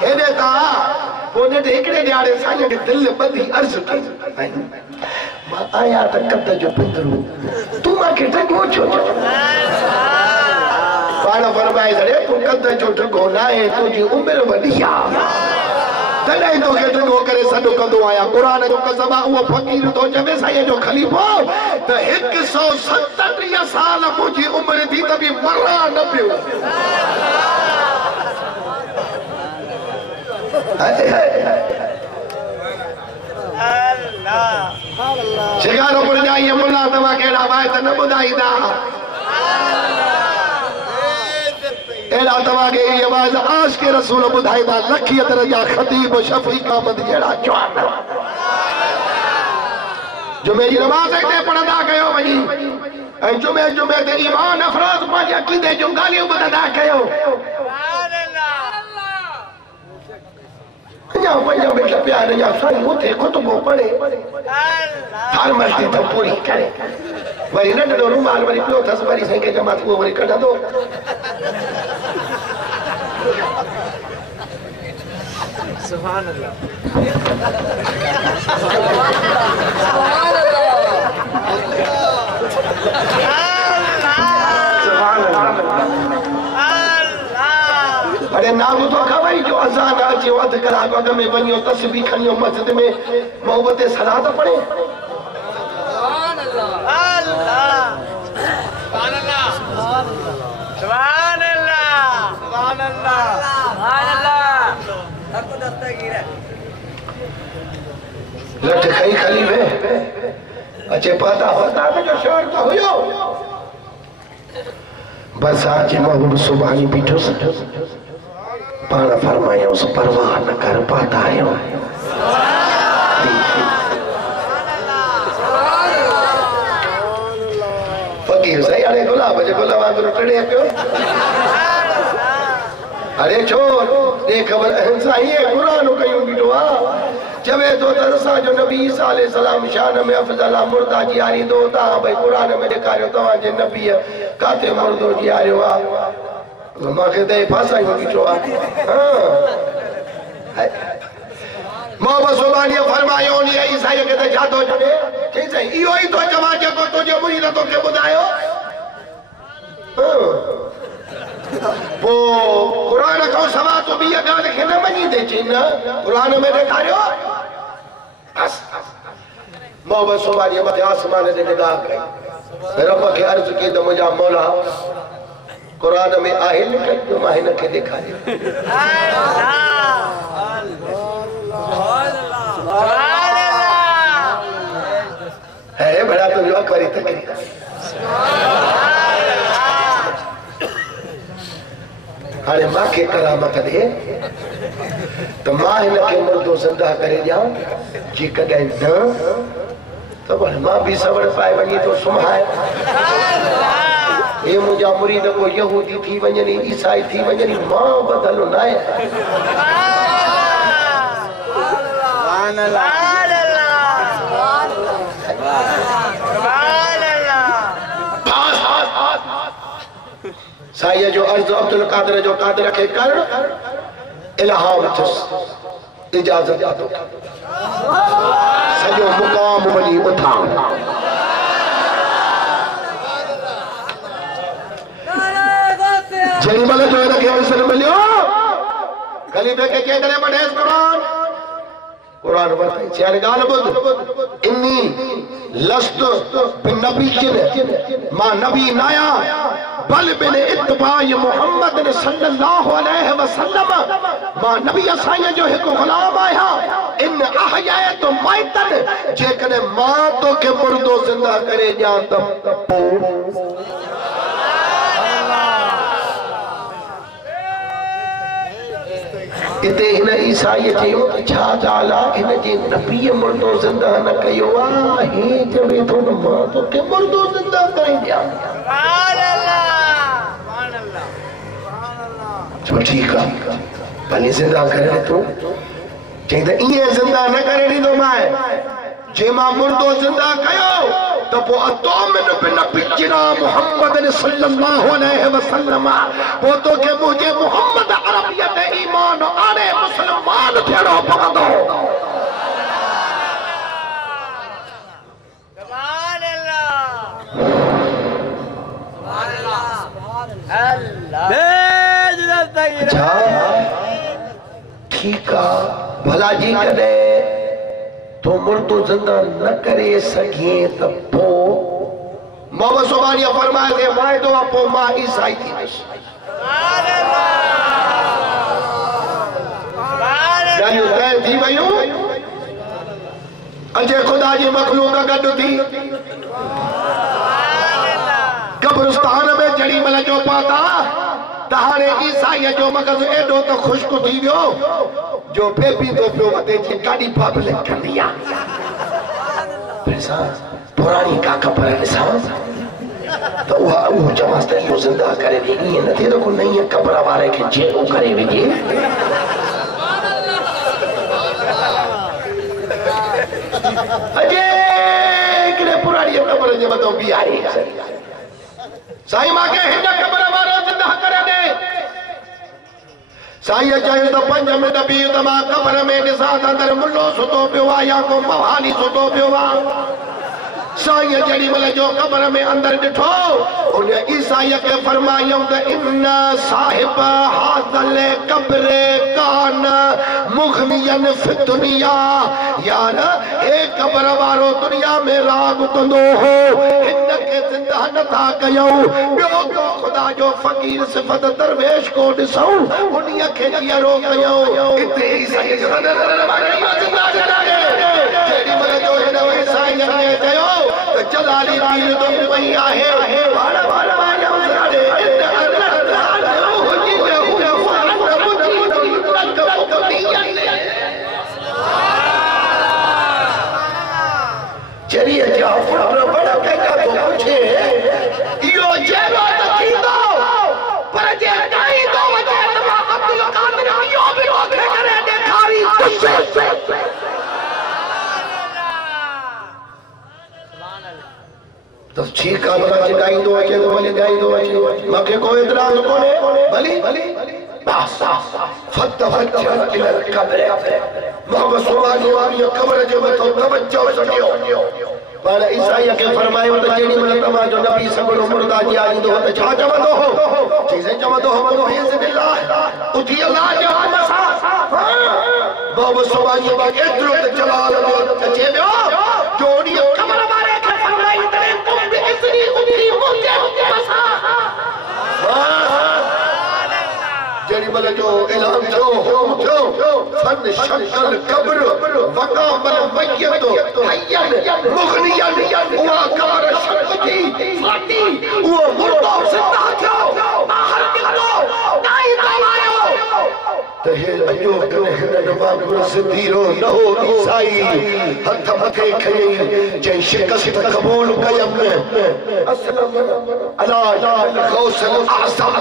हेॾे ता पोइ ॾिठे हिकिड़े ॾियारे साईं खे दिलि ॿधी अर्ज़ु कई मां आहियां त कद जो पिंदरो तूं मूंखे ड्रिघो छो पाण फरमाए छॾे तूं कद जो ड्रिघो न आहे तुंहिंजी उमिरि वॾी आहे तॾहिं तोखे ड्रिघो करे सॾु कंदो आहियां क़ुरान जो कसम आहे उहो फ़क़ीर थो चवे साईं जो ख़लीफ़ो त 137 साल मुंहिंजी उमिरि थी त बि मरा न पियो शिकारपुर जा इहे मुला तव्हां कहिड़ा वाइद न ॿुधाईंदा एड़ा तव्हांखे इहे आवाज़ आशिक़ रसूल ॿुधाईंदा लखीअ दरजा ख़तीब शफ़ीक़ अहमद जहिड़ा जवान जुमे जी नमाज़ हिते पढ़ंदा कयो वञी ऐं जुमे ते ईमान अफ़राद पंहिंजे अक़ीदे जूं ॻाल्हियूं ॿुधंदा कयो अञा 5 मिंट पिया अञा साईं उथे ख़ुतबो पढ़े हर मर्ज़ी त पूरी करे वरी नंढड़ो रुमाल वरी पियो अथसि वरी साईं खे जमा उहो वरी कढंदो सुभान अल्लाह अरे नाम तो खवाई जो अज़ान अचे अध कलाक अॻ में वञो तस्बीह खणियो मस्जिद में मोहब्बत सलात पढ़े सुभान अल्लाह अल्लाह सुभान अल्लाह सुभान अल्लाह सुभान अल्लाह सुभान अल्लाह हर को दस्तगीर है लठ खई खलीफे अचे पता होता जो शहर तो हुयो बस आज महबूब सुभानी बीठो पाण फरमायो परवाह न कर पाता आयो पढ़े क्यों अरे छोर ये खबर साईं कुरान कयूं बीठो आ चवे तो तरसा जो नबी ईसा अलैहि सलाम शान में अफजल मुर्दा जी आरी दो ता भाई कुरान में दिखायो तवा जे नबी काते मुर्दो जी आयो आ माखे ते फासा ही बीठो आ हां मोहम्मद सुबानी फरमायो नी ईसा के ते जादो जने ठीक है इयो ही तो जमा जे को तो जो मुरी तो के बुधायो वो कुरान को सवा तो भी गाल के न मनी दे चिन कुरान में दिखायो बस मोहम्मद सुबानी मथे आसमान दे निगाह कई रब के अर्ज की तो मुजा मौला कुरान में आहे लिखल जो मां हिन के दिखायो है बड़ा तो जो करी तकरीर अरे मां के करामत दे तो मां हिन के मुर्दो जिंदा करे दिया जी कदे न तो मां भी सबर पाए वनी तो सुमाए ये मुझा मुरीद को यहूदी थी वजनी ईसाई थी वजनी मां बदलो ना है सुभान अल्लाह साईं जो अर्ज अब्दुल कादिर जो कादिर के कर इल्हाम थस इजाजत दो सजो मुकाम वनी उठा जड़ी मल जो रखे अवसर मिलियो खलीफे के केतरे पढ़े कुरान बताई चार गाल बुध इन्नी लस्त बिनबीयिन मां नबी नाया बल बिन इत्बाय मोहम्मद सल्लल्लाहु अलैहि वसल्लम मां नबी असाई जो एक गुलाम आया इन अहयात मैतन जे कने मां तो के मुर्दो जिंदा करे जा तब इते हिन ईसाई चयो छा जाला हिन जे नबी मुर्दो जिंदा न कयो आ हे चवे तो मां तो के मुर्दो जिंदा करे दिया सुभान अल्लाह सुभान अल्लाह जो ठीक है भले जिंदा करे तो चेंदा ये जिंदा न करे दी तो मां जे मां मुर्दो जिंदा कयो तो वो अतोमिन बिन बिजना मोहम्मद सल्लल्लाहु अलैहि वसल्लम वो तो के मुझे मोहम्मद अरबियत ईमान आने मुसलमान फेड़ो पवंदो सुभान अल्लाह सुभान अल्लाह अच्छा ठीक है भला जी कदे तो मुर्दो जिंदा न करे सके तो पो मोहम्मद सुबानी फरमाए थे माए तो अपो मां ईसाई थी सुभान अल्लाह जानियो तय थी वयो अजे खुदा जी मखलूक गड थी सुभान अल्लाह कब्रिस्तान में जड़ी मल जो पाता तहारे ईसाई जो मगज एडो तो खुश्क थी वियो जो बेबी तो पियो वदे थी गाड़ी पाबले कर दिया पैसा पुरानी का कपर निसा तो वो जमास्ते को जिंदा करे दी ये न थे तो को नहीं है कब्र वाले के जे ओ करे विजी अजे के पुरानी कब्र जे बतो भी आई साईं मां के हिन कब्र वाला जिंदा करे दे साईं चाहिए तो 5 मिनट भी तो मां कब्र में निसा अंदर मुल्लो सुतो पियो या को मवाली सुतो पियो साईं जड़ी मल जो कब्र में अंदर दिठो उन ईसाई के फरमायो त इन साहिब हादल कब्र कान मुगनियन फि दुनिया यार ए कब्र वारो दुनिया में राग कंदो हो इन के जिंदा न था कयो बियो तो खुदा जो फकीर सिफत दरवेश को दिसो उनिया के जिरो कयो इते ईसाई जो जिंदा कराए जड़ी मल जो है ईसाई ने कयो जलाली दीन तो वही आहे वाला वाला वाला दे चरिए जा बड़ा बड़ा कहता तो पूछे यो जेरो तो थींदो तो ठीक है बड़ा चिदाई दो अच्छे तो भले जाई दो अच्छे मके कोई इतराज कोने भली बस फतवज्जह इला कब्र मोहम्मद सुभानी वाली कब्र जे में तो तवज्जो सटियो पर ईसाई के फरमायो तो जेडी मन तमा जो नबी सगड़ो मुर्दा जी आई दो तो छा चवंदो हो चीजें चवंदो हो तो बिस्मिल्लाह उठी अल्लाह जो मसा मोहम्मद सुभानी के एतरो ते जलाल दे अचे बियो जोड़ी कब्र मारे के फरमाई तरे तुम भी इसनी उठी मुझे मसा जेडी मल जो ऐलान जो फन शक्ल कब्र वका मल मय्यत हयन मुगनियन हुआ कार शक्ति फाटी वो मुर्दा जिंदा थियो बाहर निकलो नहीं तो आयो तहे अयो कने नवाब सिद्धीरो न हो ईसाई हथ मथे खई जे शिकस्त कबूल कयम अस्सलाम अला गौसल आज़म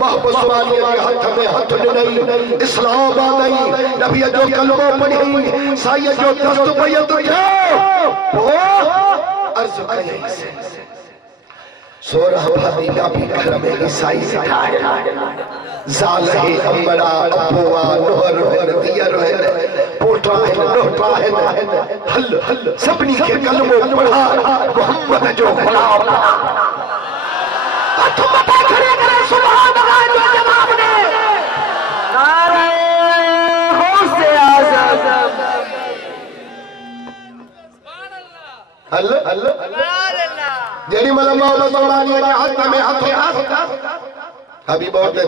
मोहम्मद सुभानी के हाथ में हाथ नहीं इस्लाम आ गई नबी जो कलमा पढ़ी साईं जो दस्त बैत थियो वो अर्ज कई सोरह भाभी नाबी घर में ईसाई सिखाए जाल है अम्बरा अबुआ नोहर दियर है पोटा है नोटा है हल सबनी के कलमो पढ़ा मोहम्मद जो गुलाम हाथ मथे खड़े करे सुभान अल्लाह जो जवाब दे नारे गौसे आज़म सुभान अल्लाह सुभान अल्लाह जेडी मल मोहम्मद सुभानी के हाथ में हाथ अभी बहुत थी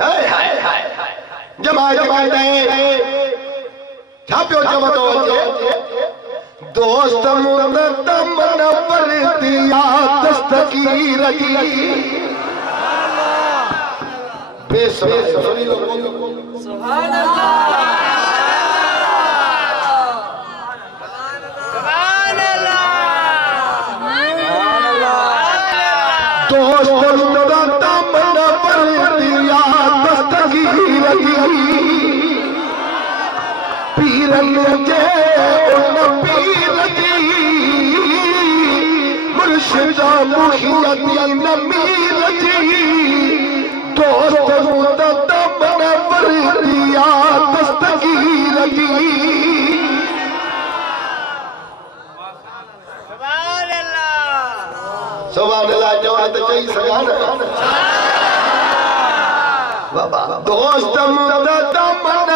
हाय हाय हाय जमाए छापियो चवंदो अचे दोस्त मुंदम न परतिया दस्तगीर की सुभान अल्लाह पीरन जे उन पीर जी मुर्शिदा मुहियती नमीर जी दोस्त मुदतम न वरदिया दस्तगीर जी सुभान अल्लाह जो तो चई सगा न बाबा दोस्त मुदतम न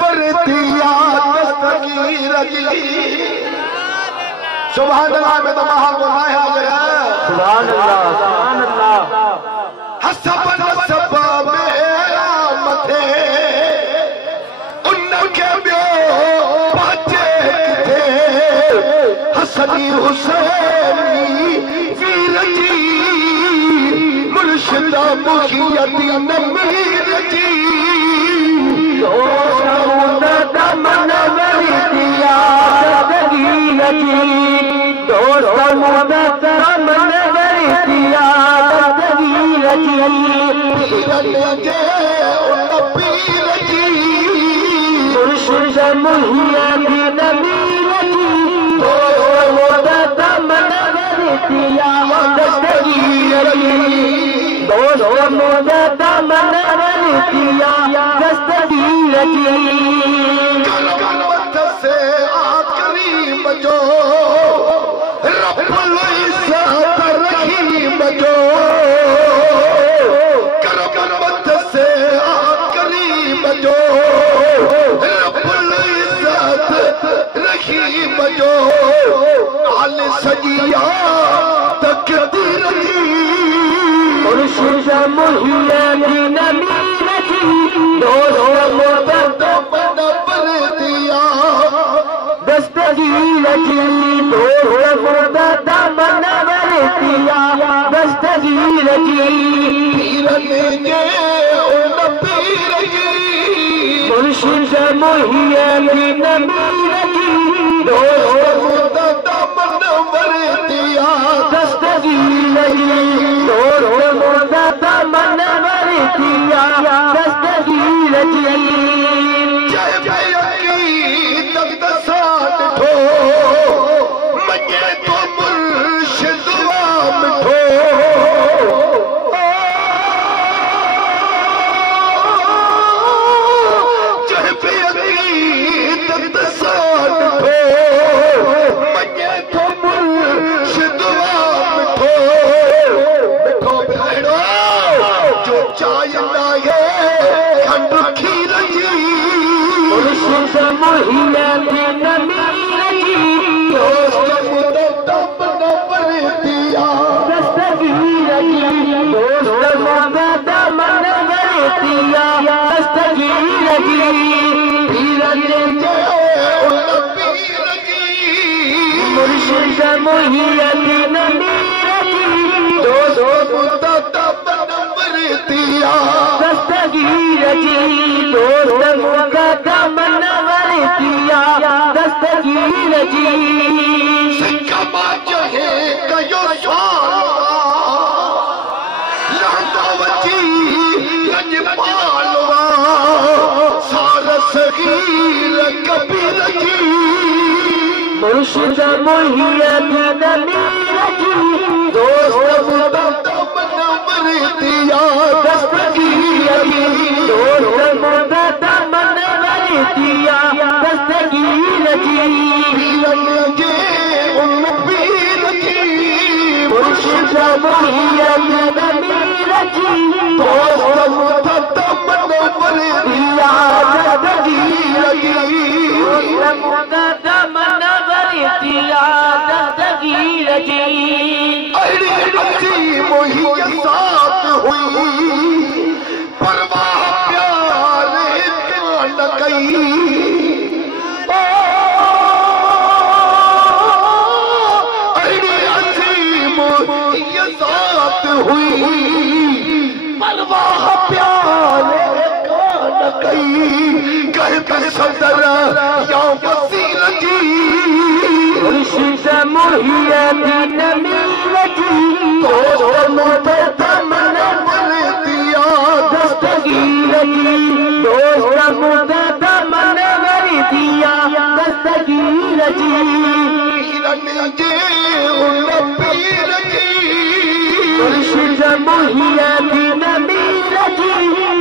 वरदिया दस्तगीर जी सुभान अल्लाह में तो महा गुनाह है सुभान अल्लाह हसब नसब मेरा मथे उनके बियो बचे थे हसनी हुसैनी वीर जी मुर्शिदा मुखियती नमीर जी से आखिरी बजो रब्बुल इज्जत रहीम बजो करमत से आखिरी बजो रब्बुल इज्जत रहीम बजो आल सजिया तकदीर जी मुर्शिद मुहियती नमीर जी दोस्त मुदतम न परतिया दस्तगीर जी दोस्त मुदतम न परतिया दस्तगीर जी पीरन जे उन पीर जी मुर्शिद मुहियती नमीर जी दोस्त मुदतम न परतिया दस्तगीर जी दोस्त मुदतम न परतिया दस्तगीर जी जय मोहियत नमीर की दोस्त मुदतब नंबर दिया दस्तगीर की दोस्त मुदतब नंबर दिया दस्तगीर की मुर्शिद मोहियत नमीर की दोस्त मुदतब नंबर दिया दस्तगीर की दोस्त मुकद्दम नवर किया दस्तगीर की सिक्का चाहे कयो लहदावती लजपालवा सारस गीर कबीर की मुर्शिद मोहियत नमीर की दोस्त मुदतब नंबर दिया दस्तगीर की दोस्त मुदतब नंबर दिया दस्तगीर की पीर की मुर्शिद मोहियत नमीर की दोस्त मुदतब नंबर दिया दस्तगीर की मुदतब नंबर दिया दस्तगीर की अरे अच्छी मोहियत साथ हुई परवाह प्यारे न कई अरे अच्छी मोहियत साथ हुई परवाह प्यारे न कई कहते सदर या वसील की मुर्शिद मोहियत नमीर की दोस्त मुदतब नंबर दिया दस्तगीर की दोस्त मुदतब नंबर दिया दस्तगीर की पीर की मुर्शिद मोहियत नमीर की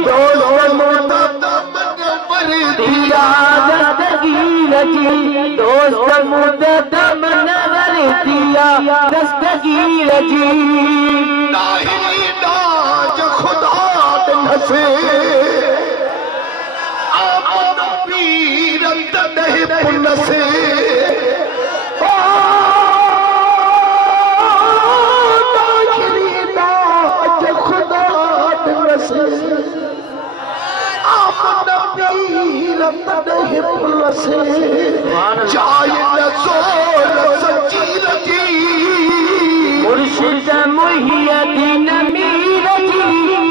दोस्त मुदतब नंबर दिया दस्तगीर की दोस्त मुदतब नंबर दिया दस्तगीर की नाही नाज खुदा नसे आपन पीर तदह पुनसे नाही नाज खुदा नसे आपन पीर तदह पुनसे जाए न जोर सजील की मुर्शिद मोहियत नमीर की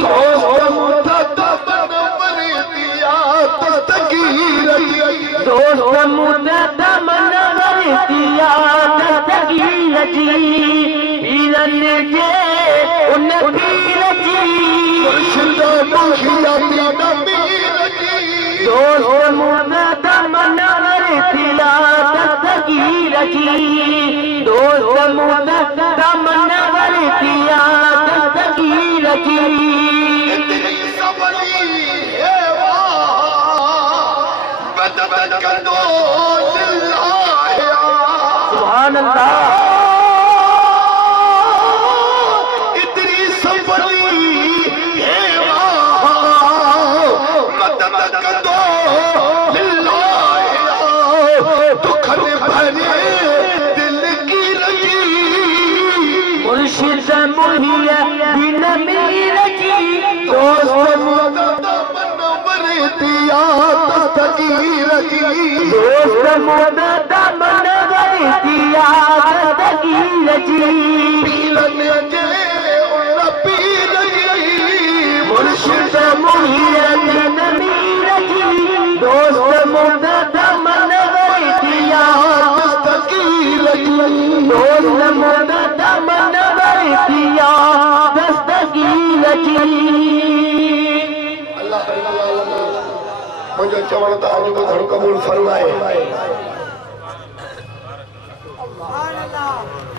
दोस्त मुदतब नंबर दिया दस्तगीर की दोस्त मुदतब नंबर दिया दस्तगीर की पीरन जे उन पीर की मुर्शिद मोहियत नमीर की दोस्त मुदतब नंबर दिया दस्तगीर की दोस्त मुदतब नंबर दिया दस्तगीर की सुभान अल्लाह इतनी सफली है मदद कर दो दुखन भरे दिल की रजी मुर्शिद मोहियत नमीर की दोस्त मुदतब नंबर दिया दस्तगीर की दोस्त मुदतब नंबर दिया दस्तगीर की पीरन जे उन पीर की मुर्शिद मोहियत नमीर की दोस्त मुदतब नंबर दिया दस्तगीर की दोस्त मुदतब नंबर दिया दस्तगीर की मुझे चवण तव्हांजो ॿुधण क़बूल फरमाए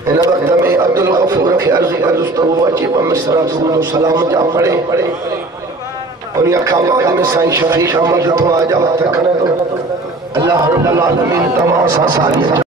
इन वक्त में अब्दुल गफूर खे अर्ज़ कदुसि त उहो अची मिसरा सलाम जा पढ़े उन खां बाद में साईं शफीक अहमद थो आजा वक़्त खणे थो अल्लाह रब्बुल आलमीन तमाम सां सालियत